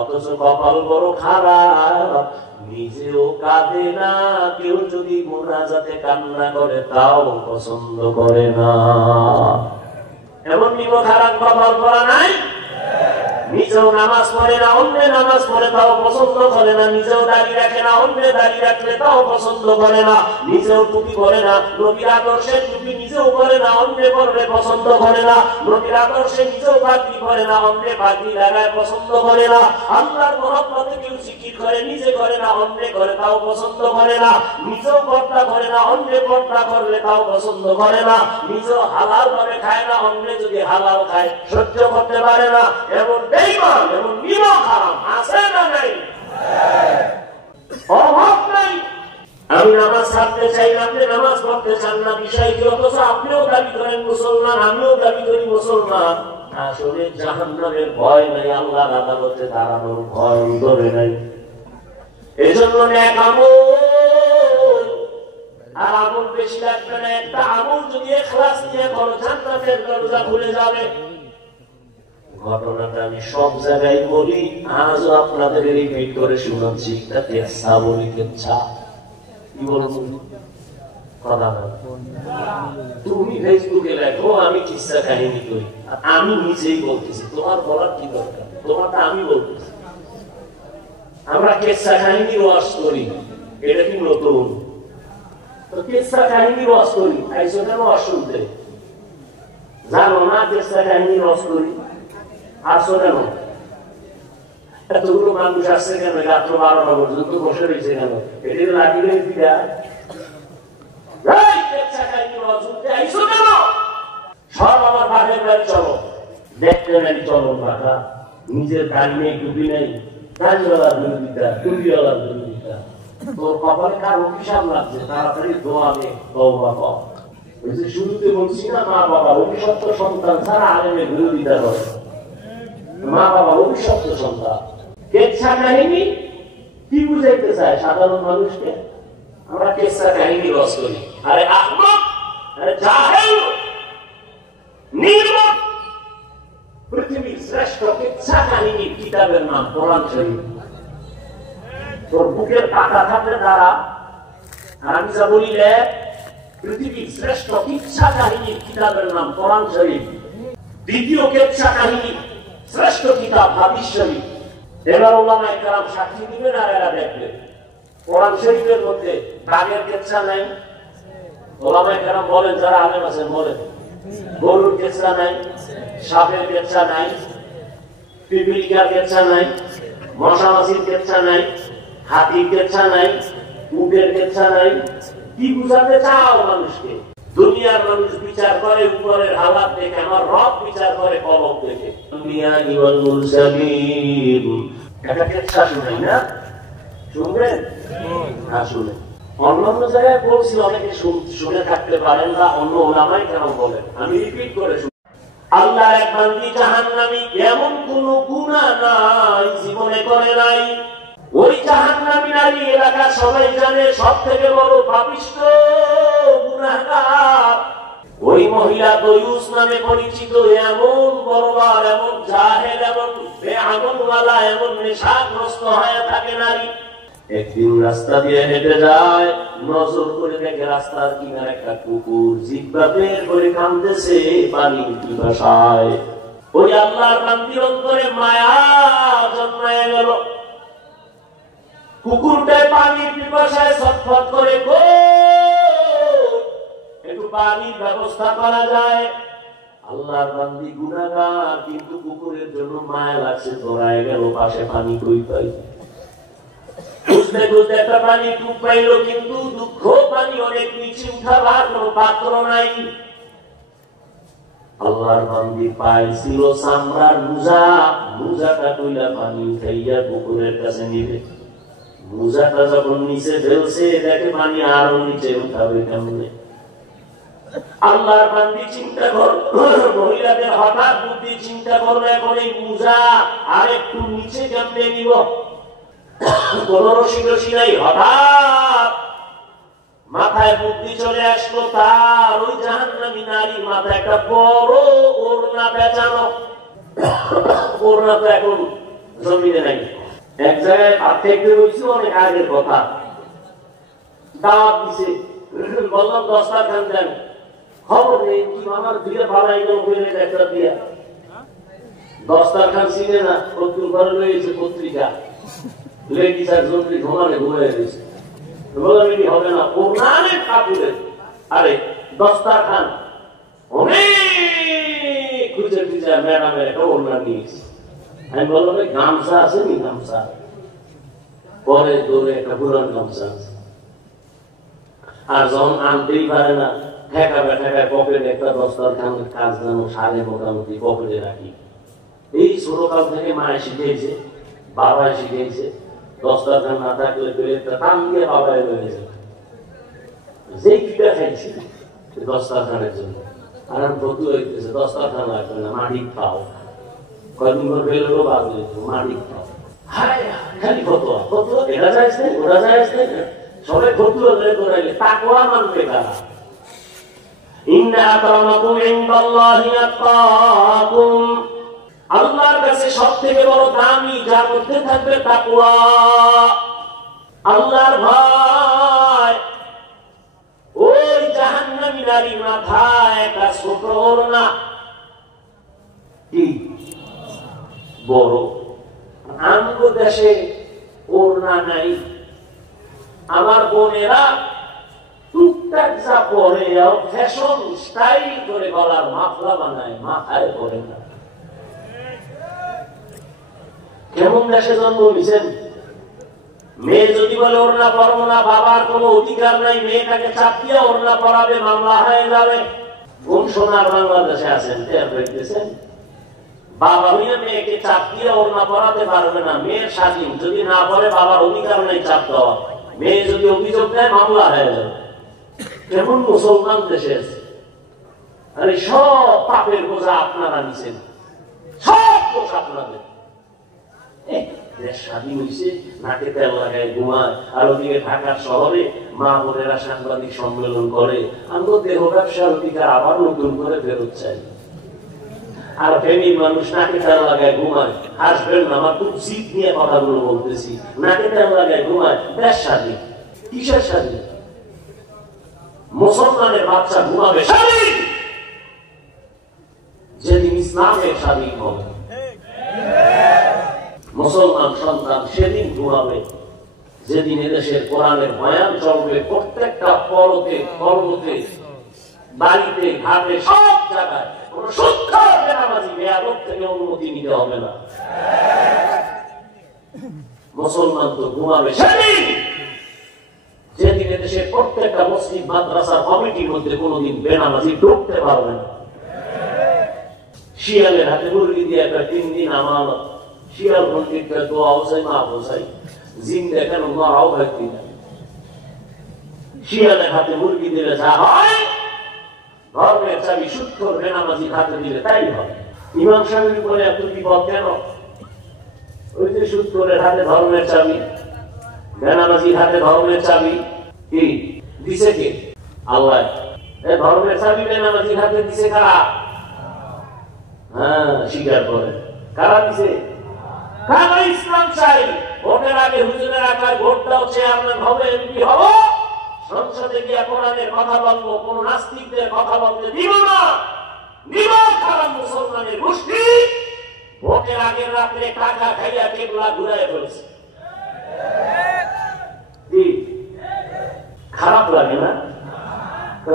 অথচ কপাল বড় খারাপ, নিজেও কাঁদে না, কেউ যদি মুনাজাতে কান্না করে তাও পছন্দ করে না। এমন নিমো খারাপ কপাল পড়া নাই? নিজেও নামাজ পড়ে না, অন্য নামাজ পড়ে তাও পছন্দ করে না। নিজেও দাঁড়িয়ে রাখে না, অন্য দাঁড়িয়ে রাখলে তাও পছন্দ করে না। নিজেও টুপি পরে না, নবীর আদর্শের টুপি নিজেও পরে না, অন্য পরলে পছন্দ করে না। নবীর আদর্শে নিজেও পাগড়ি পরে না, অন্য পাগড়ি লাগায় পছন্দ করে না। আল্লাহর মহব্বতে কেউ জিকির করে, নিজে করে না, অন্য করে তাও পছন্দ করে না। নিজেও পর্দা করে না, অন্য পর্দা করলে তাও পছন্দ করে না। নিজেও হালাল ভাবে খায় না, অন্য যদি হালাল খায় সহ্য করতে পারে না। এমন বেঈমান, এমন নিমক হারাম আছে না নাই? অভাব নাই। আমি নামাজ ছাড়তে চাই না, আপনি নামাজ পড়তে চান না, বিষয় কি? অথচ আপনিও দাবি করেন মুসলমান, আমিও দাবি করি মুসলমান। আসলে জাহান্নামের ভয় নাই, আল্লাহর আদালতে দাঁড়ানোর ভয় ধরে নাই। এজন্য নেক আমল আর আমল বেশি লাগবে না। একটা আমল যদি ইখলাস নিয়ে করো, জান্নাতের দরজা খুলে যাবে। ঘটনাটা আমি সব জায়গায় বলি, আজও আপনাদের রিপিট করে শোনাচ্ছি। এটা কেচ্ছা বলি, কেচ্ছা কি বলবো কথা না। তুমি ফেসবুকে লেখো, আমি কিচ্ছা কাহিনী করি, আমি নিজেই বলতেছি। তোমার বলার কি দরকার? তোমারটা আমি বলতেছি। আমরা কেচ্ছা কাহিনী ওয়াজ করি, এটা কি নতুন? তো কেচ্ছা কাহিনী ওয়াজ করি, আইসো কেন ওয়াজ শুনতে? জানো না কেচ্ছা কাহিনী ওয়াজ করি? আসো কেন? এতগুলো মানুষ আসছে কেন? রাত্র 12টা পর্যন্ত বসে রয়েছে কেন? এটি লাগিলে দিদা সব আমার বাপের বাড়ি চলো, দেখতে নাই চলন বাঁকা, নিজের দাড়ি নেই, টুপি নেই, দাড়িওয়ালার বিরোধিতা, টুপিওয়ালার বিরোধিতা। তোর কপালে কার অভিশাপ লাগছে, তাড়াতাড়ি দোয়াবে তওবা কর। শুরুতে বলছি না, মা বাবা অভিশপ্ত সন্তান ছাড়া আলেমের বিরোধিতা করে। মা বাবা অভিশপ্ত সন্তান, কেচ্ছা কাহিনী কি বুঝাইতে চায় সাধারণ মানুষকে? আমরা কেচ্ছা কাহিনী রস করি। আরে আহমদ, আরে জাহেল, নির্বোধ। পৃথিবীর শ্রেষ্ঠ কেচ্ছা কাহিনীর কিতাবের নাম কোরআন শরীফ। তোর বুকের পাতা থাকলে দ্বারা আমি যা বলিলে পৃথিবীর শ্রেষ্ঠ কিচ্ছা কাহিনীর কিতাবের নাম কোরআন শরীফ। দ্বিতীয় কেচ্ছা কাহিনী শ্রেষ্ঠ কিতাব হাদিস শরীফ। এবার ওলামায়ে কেরাম সাক্ষী দিবেন আর এরা দেখবেন কোরআন শরীফের মধ্যে বাঘের কেচ্ছা নাই। ওলামায়ে কেরাম বলেন, যারা আলেম আছেন বলেন, গরুর কেচ্ছা নাই, সাপের কেচ্ছা নাই, পিপিলিকার কেচ্ছা নাই, মশা মাছির কেচ্ছা নাই, হাতির কেচ্ছা নাই, উটের কেচ্ছা নাই। কি বুঝাতে চাও মানুষকে? দুনিয়ার মানুষ বিচার করে উপরের হালাত দেখে, আমার রব বিচার করে কলম দেখে। এটা কেচ্ছা শুনাই না? শুনবেন? হ্যাঁ শুনেন। অন্যান্য জায়গায় বলছি, অনেকে শুনে থাকতে পারেন বা অন্য ওলামায়ে কেরাম বলেন, আমি রিপিট করে শুনি। আল্লাহ এক বান্দি জাহান্নামী, এমন কোন গুনাহ নাই জীবনে করে নাই। ওই জাহান্নামী নারী এলাকার সবাই জানে সবথেকে বড় পাপিষ্ঠ গুনাহগার। ওই মহিলা দয়ুস নামে পরিচিত, এমন বর্বর, এমন জাহেল, এমন বেআমলওয়ালা, এমন নেশাগ্রস্ত হয়ে থাকে নারী। একদিন রাস্তা দিয়ে হেঁটে যায়, নজর করে দেখে রাস্তার কিনারে একটা কুকুর জিহ্বা বের করে কাঁদতেছে পানির পিপাসায়। ওই আল্লাহর বান্দির অন্তরে মায়া জন্মায় গেল। কুকুরটায় পানির পিপাসায় ছটফট করে, একটু পানির ব্যবস্থা করা যায়। আল্লাহর বান্দি গুনাহগার, কিন্তু কুকুরের জন্য মায়া লাগছে, দৌড়ায় গেল পাশে পানি কই পাই। বুঝতে বুঝতে একটা পানি টুপ পাইল, কিন্তু দুঃখ পানি অনেক নিচে উঠাবার কোন পাত্র নাই। আল্লাহর বান্দি পায় ছিল চামড়ার মোজা, মোজাটা কইলা পানি উঠাইয়া কুকুরের কাছে নিবে। মোজাটা যখন নিচে ফেলছে, দেখে পানি আরো নিচে উঠাবে কেমনে। আল্লাহর বান্দি চিন্তা করল, মহিলাদের হঠাৎ বুদ্ধি চিন্তা করলো, এখন এই মোজা আর একটু নিচে কেমনে নিব। কোন রসি নাই। হঠাৎ মাথায় বুদ্ধি চলে আসলো তার, ওই জাহান্নামী নারী মাথায় একটা বড় ওড়না পেঁচানো। ওড়না তো এখন জমিনে নাই, এক জায়গায় পার্থক্য হয়েছে, অনেক আগের কথা। দাওয়াত দিছে, বললাম দস্তারখান দেন, খবর নেই কি আমার দিয়ে পালাই একটা দিয়া। দস্তারখান চিনে না, প্রত্যুর ঘরে রয়েছে পত্রিকা, লেডিস আর জন্ত্রী ঘুমানে ঘুমিয়ে গেছে। বললাম এটি হবে না, অনেক ঠাকুরের। আরে দস্তারখান অনেক খুঁজে খুঁজে ম্যাডামের একটা ওড়না নিয়েছি। আমি বললাম গামছা আছে নি? গামছা পরে দৌড়ে একটা পুরান গামছা আছে। আর যখন আনতেই পারে না, ঠেকাবে ঠেকায় পকেটে একটা দস্তারখানের কাজ যেন সারে মোটামুটি পকেটে রাখি। এই ছোটকাল থেকে মায়ে শিখেছে, বাবায় শিখেছে, দস্তারখান না থাকলে প্লেটটা টান দিয়ে বাবায় রয়ে যায়। যেই কিটা খাইছি দস্তারখানের জন্য, আর আমি ভর্তি হইতেছে দস্তারখান লাগবে না, মাটি খাও। কয়েকদিন পর ফেলেও বাদ হইত, মাটি খাও। হায় খালি ফতোয়া, ফতোয়া এটা যায় নাই, ওরা যায় নাই, সবাই ফতুয়া ধরে দৌড়াইলে তাকওয়া মানবে কারা? ইন্না আকরামাকুম ইনদাল্লাহি আতকাকুম, আল্লাহর কাছে সবথেকে বড় দামি যার মধ্যে থাকবে তাকওয়া, আল্লাহর ভয়। ওই জাহান্নামী নারী মাথায় একটা ছোট ওড়না, কি বড়। আমগো দেশে ওড়না নাই। আমার বোনেরা টুকটাক যা পরে, ফ্যাশন স্টাইল করে গলার মাফলা বানায়, মাথায় পরে না। কেমন দেশে জন্ম নিয়েছেন? মেয়ে যদি বলে ওড়না পরবো না, বাবার কোনো অধিকার নাই, মেয়েটাকে চাপ দিয়ে ওড়না পরাবে, মামলা হয়ে যাবে। কোন সোনার বাংলাদেশে আছেন টের পেতেছেন? বাবা হইয়া মেয়েকে চাপ দিয়ে ওড়না পরাতে পারবে না, মেয়ের স্বাধীন। যদি না পরে বাবার অধিকার নেই চাপ দেওয়া। মেয়ে যদি অভিযোগ দেয় মামলা হয়ে যাবে। কেমন মুসলমান দেশে আছে? আরে সব পাপের বোঝা আপনারা নিছেন, সব দোষ আপনাদের। দেশ স্বাধীন হয়েছে, নাকে তেল লাগায় ঘুমায়, আর ওদিকে ঢাকার শহরে মা বোনেরা সাংবাদিক সম্মেলন করে, আমরা দেহ ব্যবসার অধিকার আবার নতুন করে ফেরত চাই। আর ফ্যামিলির মানুষ নাকে তেল লাগায় ঘুমায়, হাসবেন না, আমার খুব জিদ নিয়ে কথাগুলো বলতেছি, নাকে তেল লাগায় ঘুমায়, দেশ স্বাধীন। কিসের স্বাধীন? মুসলমানের বাচ্চা ঘুমাবে স্বাধীন যেদিন ইসলামের স্বাধীন হবে। মুসলমান সন্তান সেদিন ঘুমাবে যেদিন এদেশের কোরআনের বয়ান চলবে। প্রত্যেকটা পরতে পর্বতে, বাড়িতে, ঘাটে, সব জায়গায় কোন সুৎখর বেনামাজি বেয়াদব থেকে অনুমতি নিতে হবে না। মুসলমান তো ঘুমাবে সেদিন যেদিন এদেশের প্রত্যেকটা মসজিদ, মাদ্রাসার কমিটির মধ্যে কোনোদিন বেনামাজি ঢুকতে পারবে না। শিয়ালের হাতে মুরগি দিয়ে একটা 3 দিন আমানত, শিয়াল পন্ডিতটা দোয়া হোসাই মা হোসাই জিন দেখেন মারাও ভাবতি না। শিয়ালের হাতে মুরগি দিলে যা হয়, ধর্মের চাবি সুৎখর বেনামাজি হাতে দিলে তাই হয়। ইমাম সাহেবের উপরে এত বিপদ কেন? ওই যে সুৎখরের হাতে ধর্মের চাবি, বেনামাজির হাতে ধর্মের চাবি, কি দিছে কে? আল্লাহ। ধর্মের চাবি বেনামাজির হাতে দিছে কারা? হ্যাঁ, স্বীকার করে। কারা দিছে? কারা? ইসলাম চাই। ভোটের আগে হুজুরের আকার ভোট দাও, চেয়ারম্যান হবে, এমপি হব, সংসদে গিয়ে কোরআনের কথা বলবো, কোন নাস্তিকদের কথা বলতে দিব না। নিব খারাপ মুসলমানের গোষ্ঠী ভোটের আগের রাত্রে টাকা খাইয়া কেবলা ঘুরাই ফেলছে। খারাপ লাগে না?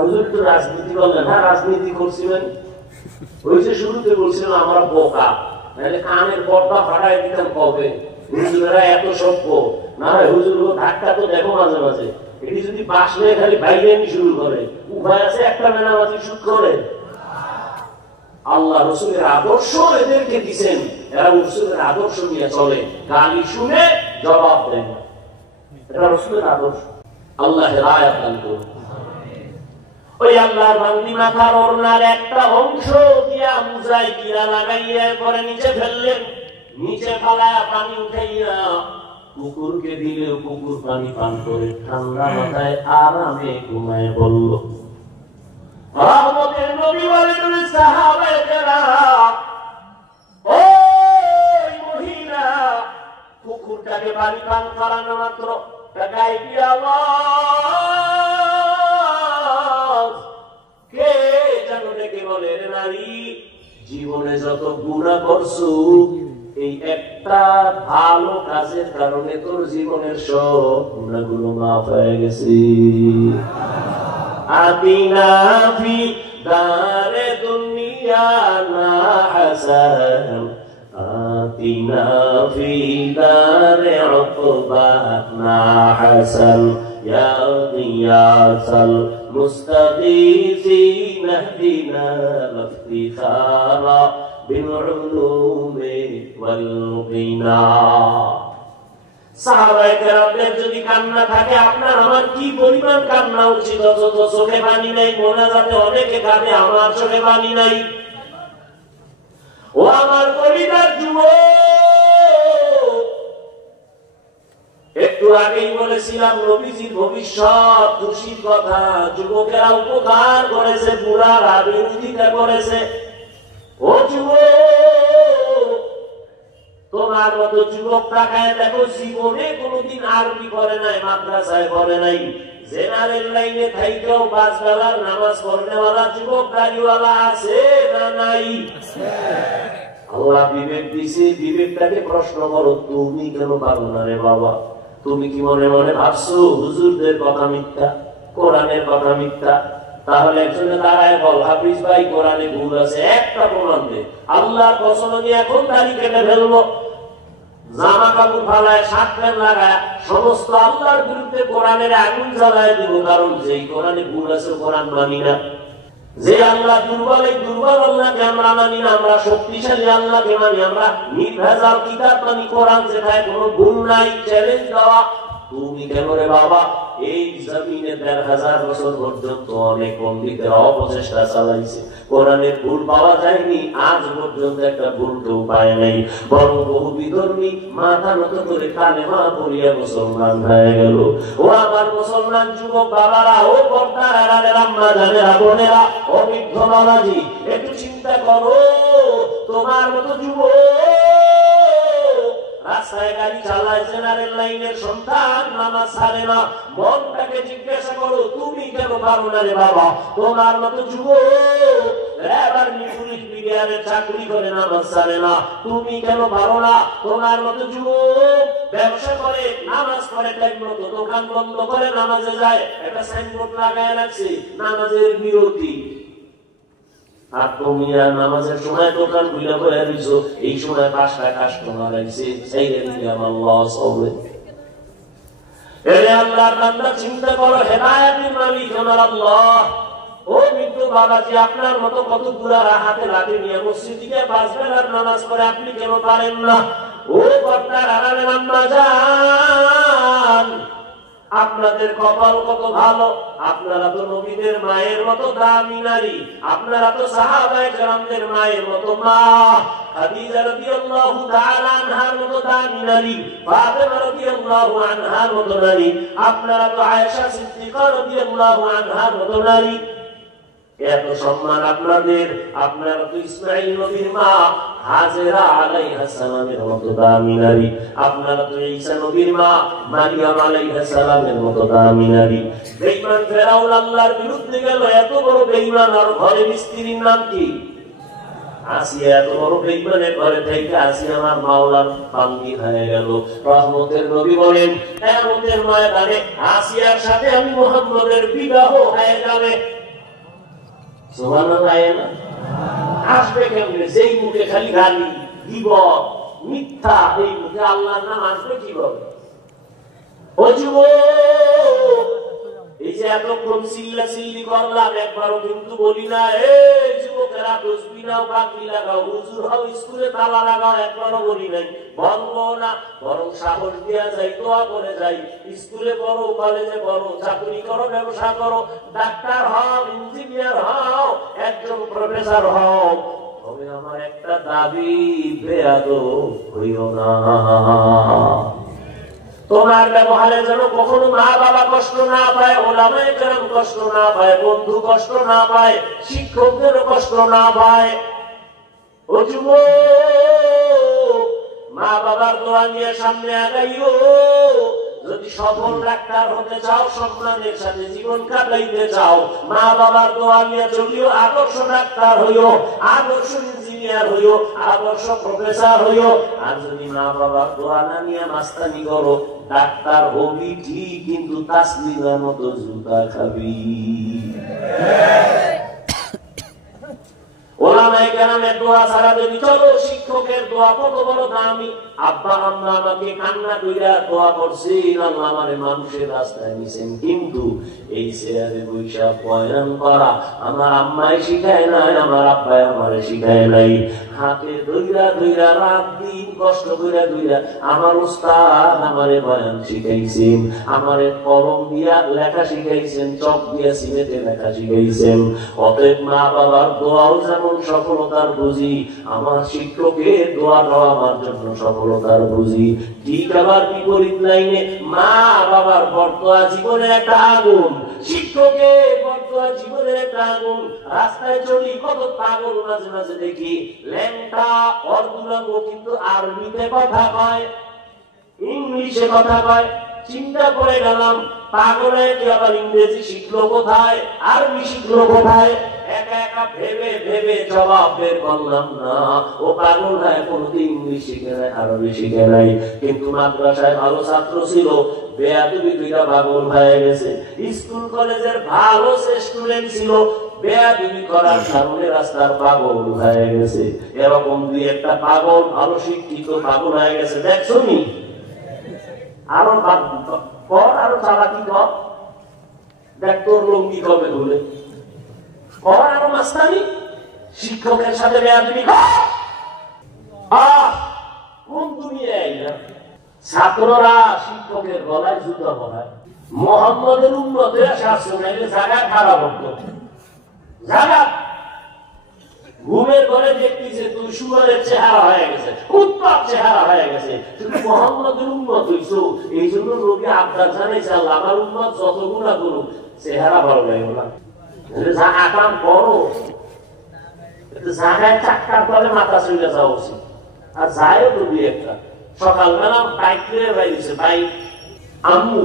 হুজুর তো রাজনীতি করলেন। হ্যাঁ, রাজনীতি করছিলেন। ওই যে শুরুতে বলছিলাম আমরা বোকা, নাহলে কানের পর্দা ফাটাই দিতাম কবে। হুজুরেরা এত সভ্য না হয়, হুজুর ধাক্কা তো দেখো মাঝে মাঝে, এটি যদি বাস নিয়ে খালি বাইরে শুরু করে, উপায় আছে একটা বেনামাজি সুদ করে? আল্লাহ রসুলের আদর্শ এদেরকে দিচ্ছেন, এরা রসুলের আদর্শ নিয়ে চলে, গালি শুনে জবাব দেন। এটা রসুলের আদর্শ। আল্লাহ হেদায়েত দান করুন। ওই আল্লাহর বান্দি মাথার ওড়নার একটা অংশ দিয়া মুজাই দিয়া লাগাইয়া করে নিচে ফেললেন, নিচে ফালায়া পানি উঠাইয়া কুকুরকে দিলে কুকুর পানি পান করে ঠান্ডা মাথায় আরামে ঘুমায় বলল। রহমতের নবী বলেন, সাহাবায়ে কেরাম, ওই মহিলা কুকুরটাকে পানি পান করানো মাত্র গায়ে দিয়ে আওয়াজ, কে যেন ডেকে বলে, রে নারী, জীবনে যত গুনাহ করছো, এই একটা ভালো কাজের কারণে তোর জীবনের সব গুনাহগুলো মাফ হয়ে গেছে। আতিনা ফি দারে দুনিয়া না হাসান, আতিনা ফি দারে উকবা না হাসান, ইয়া গিয়াসাল মুস্তাগীসিন ইহদিনা লিফতিখারা বিলউলুমি ওয়াল গিনা। সাহাবায়ে কেরামদের যদি কান্না থাকে, আপনার আমার কি পরিমাণ কান্না উচিত? অথচ চোখে পানি নাই, মোনাজাতে অনেকে কাঁদে, আমার চোখে পানি নাই। ও আমার কলিজার যুবক, একটু আগেই বলেছিলাম নবীজির ভবিষ্যৎ খুশির কথা। যুবকেরা উপকার করেছে, বুড়ারা বিরোধিতা করেছে। ও যুবক, তোমার মতো যুবক তাকায় দেখো, জীবনে কোনদিন আরবি করে নাই, মাদ্রাসায় করে নাই, জেনারেল লাইনে থাইকেও 5 বেলার নামাজ পড়নেওয়ালা যুবক দাড়িওয়ালা আছে না নাই? আল্লাহ বিবেক দিছে, বিবেকটাকে প্রশ্ন করো, তুমি কেন পারো না রে বাবা? তুমি কি মনে মনে ভাবছো হুজুরদের কথা মিথ্যা, কোরআনের কথা মিথ্যা? তাহলে একজনে দাঁড়ায় বল, হাফিজ ভাই কোরআনে ভুল আছে, একটা প্রমাণ দে। আল্লাহর কসম নিয়ে এখন দাড়ি কেটে ফেলবো, জামা কাপড় ফালায়, শার্ট প্যান্ট লাগায়, সমস্ত আল্লাহর বিরুদ্ধে কোরআনের আগুন জ্বালায় দিব। কারণ যেই কোরআনে ভুল আছে কোরআন মানি না। যে আল্লাহ দুর্বল, এই দুর্বল আল্লাহকে আমরা মানি না, আমরা শক্তিশালী আল্লাহকে মানি। আমরা নির্ভেজাল কিতাব মানি, কোরআন যেটায় কোনো ভুল নাই, চ্যালেঞ্জ দেওয়া তুমি কেন রে বাবা এই জমিনে ১,৫০০ বছর পর্যন্ত অনেক পণ্ডিতের অপচেষ্টা চালাইছে, কোরআনের ভুল পাওয়া যায়নি, আজ পর্যন্ত একটা ভুল কেউ পায় নাই, বরং বহু বিধর্মী মাথা নত করে কালেমা পড়িয়া মুসলমান হয়ে গেল। ও আমার মুসলমান যুবক বাবারা, ও পর্দার আড়ালের আম্মা জানেরা, বোনেরা, ও বৃদ্ধ বাবাজি, একটু চিন্তা করো, তোমার মতো যুবক রাস্তায় গাড়ি চালায়, জেনারেল লাইনের সন্তান, নামাজ ছাড়ে না, মনটাকে জিজ্ঞাসা করো তুমি কেন পারো না রে বাবা? তোমার মতো যুবক লেবার পুলিশ বিডিআরে চাকরি করে, নামাজ ছাড়ে না, তুমি কেন পারো না? তোমার মতো যুবক ব্যবসা করে, নামাজ পড়ে, টাইম মতো দোকান বন্ধ করে নামাজে যায়, একটা সাইনবোর্ড লাগায় রাখছে নামাজের বিরতি, আর তুমি নামাজের সময় দোকান খুলে বয়ে দিছো, এই সময় ৫টা কাস্টমার আইছে, সেই দিকে আমার লস হবে। এরে আল্লাহর বান্দা, চিন্তা করো, হেদায়েতের মালিক আমার আল্লাহ। ও মৃত্যু বাবাজি, আপনার মতো কত বুড়ারা হাতে লাঠি নিয়ে মসজিদে ৫ বেলার নামাজ পড়ে, আপনি কেন পারেন না? ও পর্দার আড়ালের আম্মা জান, আপনাদের কপাল কত ভালো, আপনারা তো নবীদের মায়ের মতো দামি নারী, আপনারা তো সাহাবায়ে কেরামদের মায়ের মতো মা, খাদিজা রাদিয়াল্লাহু তাআলা আনহার মতো দামি নারী, ফাতেমা রাদিয়াল্লাহু আনহার মতো নারী, আপনারা তো আয়েশা সিদ্দিকা রাদিয়াল্লাহু আনহার মতো নারী। এত সম্মান আপনাদের, আপনারা তো ইসমাঈল নবীর মা হাজেরা আলাইহিস সালামের মতো দামি নারী, আপনারা তো ঈসা নবীর মা মারিয়াম আলাইহিস সালামের মতো দামি নারী। বেঈমান ফেরাউন আল্লাহর বিরুদ্ধে গেল, এত বড় বেঈমান, আর ঘরের স্ত্রীর নাম কি? আসিয়া। এত বড় বেঈমানের ঘরে থেকে আসিয়া আমার মাওলার বান্দি হয়ে গেল। রহমতের নবী বলেন, কিয়ামতের ময়দানে আসিয়ার সাথে আমি মুহাম্মদের বিবাহ হয়ে যাবে। সুবহানাল্লাহ। আসবে কেমনে? যেই মুখে খালি গালি, গীবত, মিথ্যা, এই মুখে আল্লাহর নাম আসবে কিভাবে? ও যুবক, এই যে এতক্ষণ চিল্লাচিল্লি করলাম, একবারও কিন্তু বলি না এই যুবকেরা তসবিহ নাও, পাগড়ি লাগাও, হুজুর হও, স্কুলে তালা লাগাও, একবারও বলি নাই, বলবো না, বরং সাহস দেয়া যাই, দোয়া করে যাই। স্কুলে পড়ো, কলেজে পড়ো, চাকরি করো, ব্যবসা করো, ডাক্তার হও, ইঞ্জিনিয়ার হও, একজন প্রফেসর হও, তবে আমার একটা দাবি, বেয়াদব হইও না। তোমার ব্যবহারে যেন কখনো মা বাবা কষ্ট না পায়, ওলামায়ে কেরাম কষ্ট না পায়, বন্ধু কষ্ট না পায়, শিক্ষকদেরও কষ্ট না পায়। ও যুবক, মা বাবার দোয়া নিয়ে সামনে আগাইও। যদি সফল ডাক্তার হতে চাও, সম্মানের সাথে জীবন কাটাইতে চাও, মা বাবার দোয়া নিয়ে চলিও, আদর্শ ডাক্তার হইও, আদর্শ ইঞ্জিনিয়ার হইও, আদর্শ প্রফেসর হইও। আর যদি মা বাবার দোয়া না নিয়ে মাস্তানি করো, ডাক্তার হবি ঠিক, কিন্তু তাসলিমের মতো জুতা খাবি। ওলামায়ে কেরামের দোয়া ছাড়া যদি চলো, শিক্ষকের দোয়া কত বড় দামি। আব্বা আম্মা আমাকে কান্না কইরা দোয়া করছেন, আল্লাহ আমারে মানুষের রাস্তায় নিছেন, কিন্তু এই চেয়ারে বৈশা বয়ান করা আমার আম্মাই শিখায় নাই, আমার আব্বাই আমারে শিখায় নাই। হাতে ধইরা ধইরা রাত দিন কষ্ট কইরা ধইরা আমার উস্তাদ আমারে বয়ান শিখাইছেন, আমারে কলম দিয়া লেখা শিখাইছেন, চক দিয়া সিলেটে লেখা শিখাইছেন। অতএব মা বাবার দোয়াও যেমন সফলতার বুঝি, আমার শিক্ষকের দোয়াটাও আমার জন্য সফলতার বুঝি। ঠিক আবার বিপরীত লাইনে, মা বাবার বর্তমান জীবনের একটা আগুন, শিক্ষকের বর্তমান জীবনের একটা আগুন। রাস্তায় চলি কত পাগল মাঝে মাঝে দেখি, ল্যাংটা অর্ধুলঙ্গ, কিন্তু আরবিতে কথা কয়, ইংলিশে কথা কয়। চিন্তা করে গেলাম, পাগলে কি আবার ইংরেজি শিখলো কোথায়, আরবি শিখলো কোথায়? একা একা ভেবে ভেবে জবাব বের করলাম না। ও পাগল হয়, কোনদিন ইংলিশ শিখে নাই, আরবি শিখে নাই, কিন্তু মাদ্রাসায় ভালো ছাত্র ছিল, বেয়াদবি দুইটা পাগল হয়ে গেছে। স্কুল কলেজের ভালো স্টুডেন্ট ছিল, বেয়াদবি করার কারণে রাস্তার পাগল হয়ে গেছে। এরকম দুই একটা পাগল ভালো শিক্ষিত পাগল হয়ে গেছে, দেখছো নি? আরো কর, আরো চালাকি কর, দেখ তোর লঙ্গি কবে ধরে কর, আরো মাস্তানি, শিক্ষকের সাথে বেয়াদবি কর। কোন দুনিয়ায় না? ছাত্ররা শিক্ষকের গলায় জুতা পরায়। মোহাম্মদের উম্মতেরা শাসন এলে জায়গা খারাপ হতো, জায়গা ঘুমের ঘরে দেখতেছে তুই সুগারের চেহারা হয়ে গেছে, উৎপাত চেহারা হয়ে গেছে, তুমি মোহাম্মদের উম্মত হইছো, এই জন্য নবী আবদার জানাইছে আল্লাহ আমার উম্মত যত গুনাহ করুক চেহারা ভালো লাগবে না, জায়গা কাম করো, জায়গায় চাক্কার পরে মাথা চলে যাওয়া উচিত। আর যায়ও তো দুই একটা, সকালবেলা বাইক নিয়ে বাইরেছে, বাইক আম্মু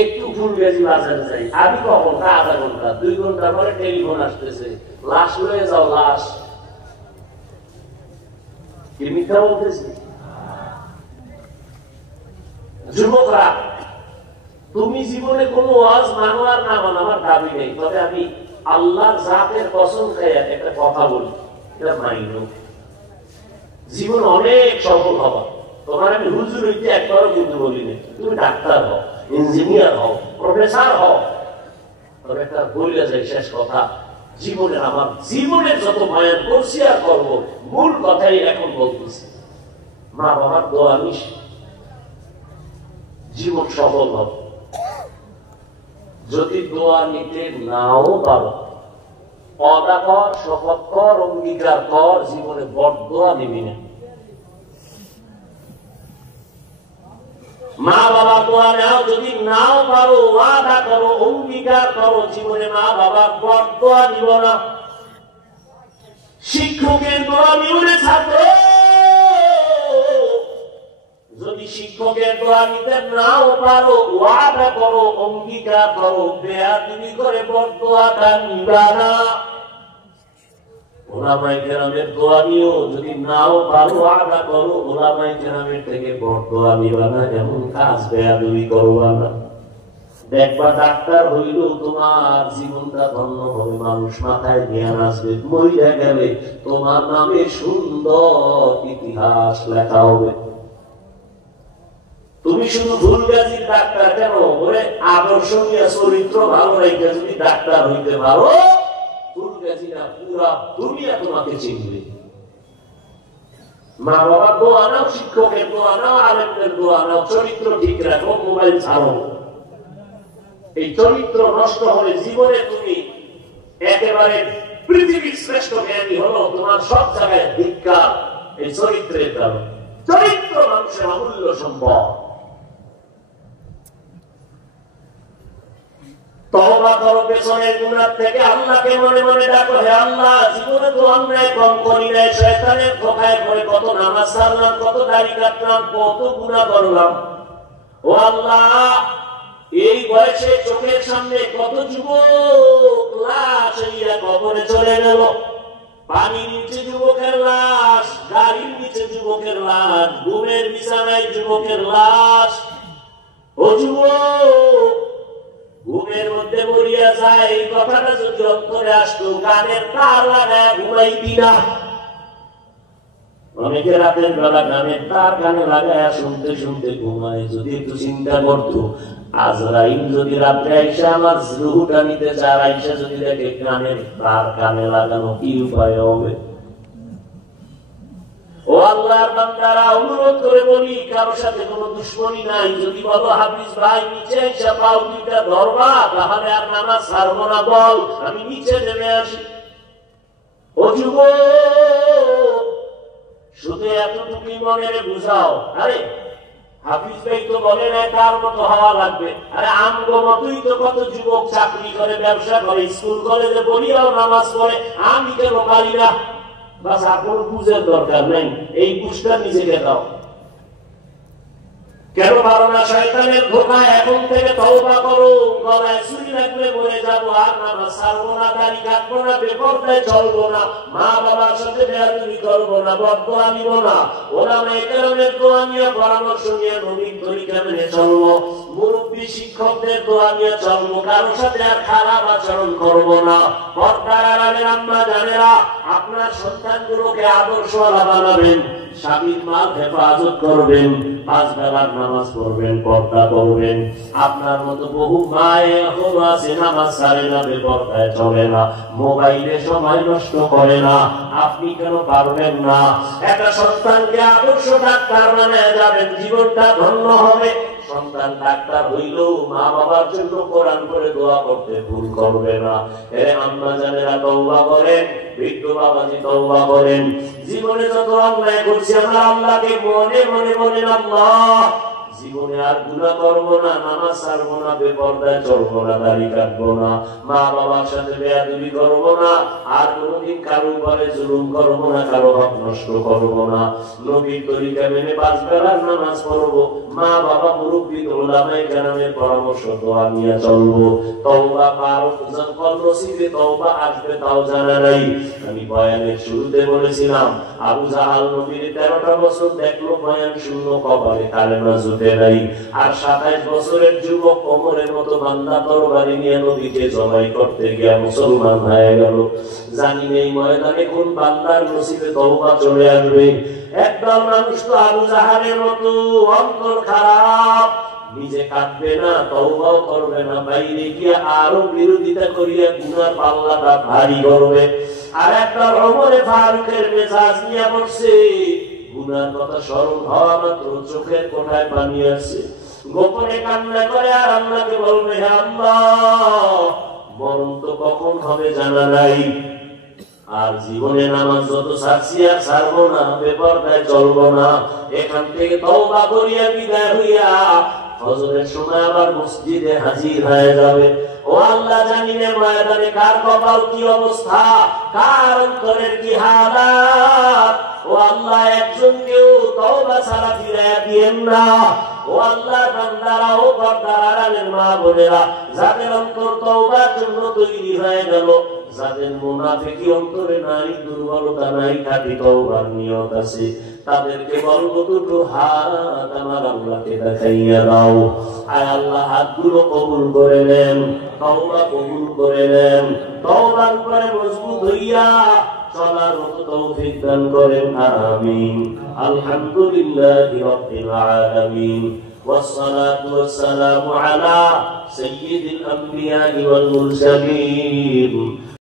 একটু ফুলগাছি বাজারে যাই, আমি কখন আধা ঘন্টা 2 ঘন্টা পরে টেলিফোন আসতেছে লাশ লয়ে যাও, লাশ কি মিথ্যা বলতেছি? যুবকরা তুমি জীবনে কোন ওয়াজ মানো আর না মানো আমার দাবি নেই, তবে আমি আল্লাহর জাতের কসম খেয়ে একটা কথা বলি, এটা মাইনো, জীবন অনেক সফল হবা। তোমার আমি হুজুর হইতে একবারও কিন্তু বলি না, তুমি ডাক্তার হও, ইঞ্জিনিয়ার হও, প্রফেসর হও, তবে একটা বলে যায় শেষ কথা, জীবনের আমার জীবনের যত বয়ান করছি আর করবো মূল কথাই এখন বলতেছি, মা বাবার দোয়া নিস, জীবন সফল হবে। যদি দোয়া নিতে নাও পারো, অদা কর, শপথ কর, অঙ্গীকার কর, জীবনে বড় দোয়া নিবি না। মা বাবা দোয়া নাও, যদি নাও পারো ওয়াদা করো, অঙ্গীকার করো, জীবনে মা বাবার বড় দোয়া নিব না। শিক্ষকের দোয়া নিবনে ছাত্র, যদি শিক্ষকের দোয়া নিতে নাও পারো ওয়াদা করো, অঙ্গীকার করো, বেয়াদবি করে বড় দোয়াটা নিবা না। ওলামায়ে কেরামের দোয়া নিও, যদি নাও পারো ওয়াদা করো, ওলামায়ে কেরামের থেকে বড় দোয়া নিবা না, এমন কাজ বেয়াদবি করবা না। দেখবা ডাক্তার হইলেও তোমার জীবনটা ধন্য হবে, মানুষ মাথায় জ্ঞান আসবে, মরিয়া গেলে তোমার নামে সুন্দর ইতিহাস লেখা হবে। তুমি শুধু ভুলগাজির ডাক্তার কেন, বলে আদর্শ নিয়ে চরিত্র ভালো রেখে যদি ডাক্তার হইতে পারো, ভুলগাজিরা পুরা দুনিয়া তোমাকে চিনবে। মা বাবার দোয়া নাও, শিক্ষকের দোয়া নাও, আলেমদের দোয়া নাও, চরিত্র ঠিক রাখো, মোবাইল ছাড়ো। এই চরিত্র নষ্ট হলে জীবনে তুমি একেবারে পৃথিবীর শ্রেষ্ঠ জ্ঞানী হলো, তোমার সব জায়গায় ধিক্কার এই চরিত্রের কারণে। চরিত্র মানুষের অমূল্য সম্পদ। তওবা করো পেছনের গুনাহ থেকে, আল্লাহকে মনে মনে ডাকো, হে আল্লাহ জীবনে তো অন্যায় কম করি নাই, শয়তানের ধোঁকায় পড়ে কত নামাজ ছাড়লাম, কত দাড়ি কাটলাম, কত গুনাহ করলাম। ও আল্লাহ এই বয়সে চোখের সামনে কত যুবক লাশ হইয়া কবরে চলে গেল, পানির নিচে যুবকের লাশ, গাড়ির নিচে যুবকের লাশ, ঘুমের বিছানায় যুবকের লাশ। ও যুবক ঘুমের মধ্যে মরিয়া যায়, এই কথাটা যদি অন্তরে আসতো, গানের তার লাগায় ঘুমাইবি না। অনেকে রাতের বেলা গানের তার গানে লাগায় শুনতে শুনতে ঘুমায়। যদি একটু চিন্তা করতো, আজরাইল যদি রাত্রে আইসা আমার রুহটা নিতে চায়, আইসা যদি দেখে গানের তার কানে লাগানো, কি উপায় হবে? ও আল্লাহর বান্দারা, অনুরোধ করে বলি, কারোর সাথে কোনো দুশ্মনী নাই। যদি বলো হাফিজ ভাই নিচে আইসা পাও দুইটা ধরবা, তাহলে আর নামাজ ছাড়বো না, বল আমি নিচে নেমে আসি। ও যুবক শুধু এতটুকু মনে বুঝাও, আরে হাফিজ ভাই তো বলে না তার মতো হওয়া লাগবে। আরে আমগো মতোই তো কত যুবক চাকরি করে, ব্যবসা করে, স্কুল কলেজে বলিয়াও নামাজ পড়ে, আমি কেন পারি না? বাস আপনার বুঝের দরকার নেই, এই বুঝটা নিজেকে দাও। কেন পারো না? শয়তানের ধোঁকায় এখন থেকে তওবা করো। গলায় ছুরি লাগলে মরে যাবো, আর নামাজ ছাড়বো না, দাড়ি কাটবো না, বেপরদায় চলবো না, মা বাবার সাথে বেয়াদবি করবো না, বদদোয়া নিব না, ওলামায়ে কেরামের দোয়া নিয়ে পরামর্শ নিয়ে নবীর তরিকা মেনে চলবো। মুরব্বী শিক্ষকদের দোয়া নিয়ে চলবো, কারোর সাথে আর খারাপ আচরণ করবো না। পর্দার আড়ালের আম্মা জানেরা, আপনার সন্তানগুলোকে আদর্শওয়ালা বানাবেন, স্বামীর মাল হেফাজত করবেন, 5 বেলার নামাজ পড়বেন, পর্দা করবেন। আপনার মতো বহু মায়ে এখনো আছে নামাজ ছাড়ে না, বেপরদায় চলে না, মোবাইলে সময় নষ্ট করে না। আপনি কেন পারবেন না? একটা সন্তানকে আদর্শ ডাক্তার বানায় যাবেন, জীবনটা ধন্য হবে। সন্তান ডাক্তার হইলেও মা বাবার জন্য কোরআন করে দোয়া করতে ভুল করবে না। আম্মা জানেরা তওবা করেন, বৃদ্ধ বাবাজি তওবা করেন। জীবনে যত অন্যায় করছি আমরা আল্লাহকে মনে মনে বলেন, আল্লাহ জীবনে আর গুনাহ করবো না, নামাজ ছাড়বো না, বেপরদায় চলবো না, দাড়ি কাটবো না, মা বাবার সাথে বেয়াদবি করবো না, আর কোনোদিন কারো উপরে জুলুম করবো না, কারো হক নষ্ট করবো না, নবীর তরিকা মেনে 5 বেলার নামাজ পড়বো, মা বাবা মুরব্বী উলামায়ে কেরামের পরামর্শ দোয়া নিয়ে চলবো। তওবা পারো যখন নসিবে তওবা আসবে তাও জানা নাই। আমি বয়ানের শুরুতে বলেছিলাম, আবু জাহাল নবীর 13টা বছর দেখলো, বয়ান শূন্য, কপালে কালেমা জুটে নাই। আর 27 বছরের যুবক ওমরের মতো বান্দা তরবারি নিয়ে নবীকে জবাই করতে গিয়ে মুসলমান হয়ে গেল। জানি এই ময়দানে কোন বান্দার নসিবে তওবা চলে আসবে। একদল মানুষ তো আবু জাহালের মতো অন্তর খারাপ, নিজে কাটবে না, তওবাও করবে না, বাইরে গিয়ে আরো বিরোধিতা করিয়া গুনার পাল্লাটা ভারী করবে। আর একটা ওমরে ফারুকের মেজাজ নিয়ে বসছে, গুনার কথা স্মরণ হওয়া মাত্র চোখের কোঠায় পানি আসছে, গোপনে কান্না করে আর আল্লাহকে বলবে, হে আল্লাহ মরণ তো কখন হবে জানা নাই, আর জীবনে নামাজ যত ছাড়ছি আর ছাড়বো না, বেপরদায় চলবো না, এখান থেকে তওবা করিয়া বিদায় হইয়া ফজরের সময় আবার মসজিদে হাজির হয়ে যাবে। ও আল্লাহ জানি না ময়দানে কার কপাল কি অবস্থা, কার অন্তরের কি হালাত। ও আল্লাহ একজনকেও তওবা ছাড়া ফিরাইয়া দিয়েন না। ও আল্লাহ বান্দারা, ও পর্দার আড়ালের মা বোনেরা, যাদের অন্তর তওবার জন্য তৈরি হয়ে গেল, যাদের মুনাফিকি অন্তরে নাই, দুর্বলতা নাই, খাঁটি তওবার নিয়ত আছে, তাদেরকে বলবো দুটো হাত আমার আল্লাহকে দেখাইয়া দাও। আয় আল্লাহ হাতগুলো কবুল করে নেন, তওবা কবুল করে নেন, তওবার উপরে মজবুত হইয়া চলার মতো তৌফিক দান করেন, আমিন। আলহামদুলিল্লাহি রাব্বিল আলামিন, والصلاة والسلام على سيد الأنبياء والمرسلين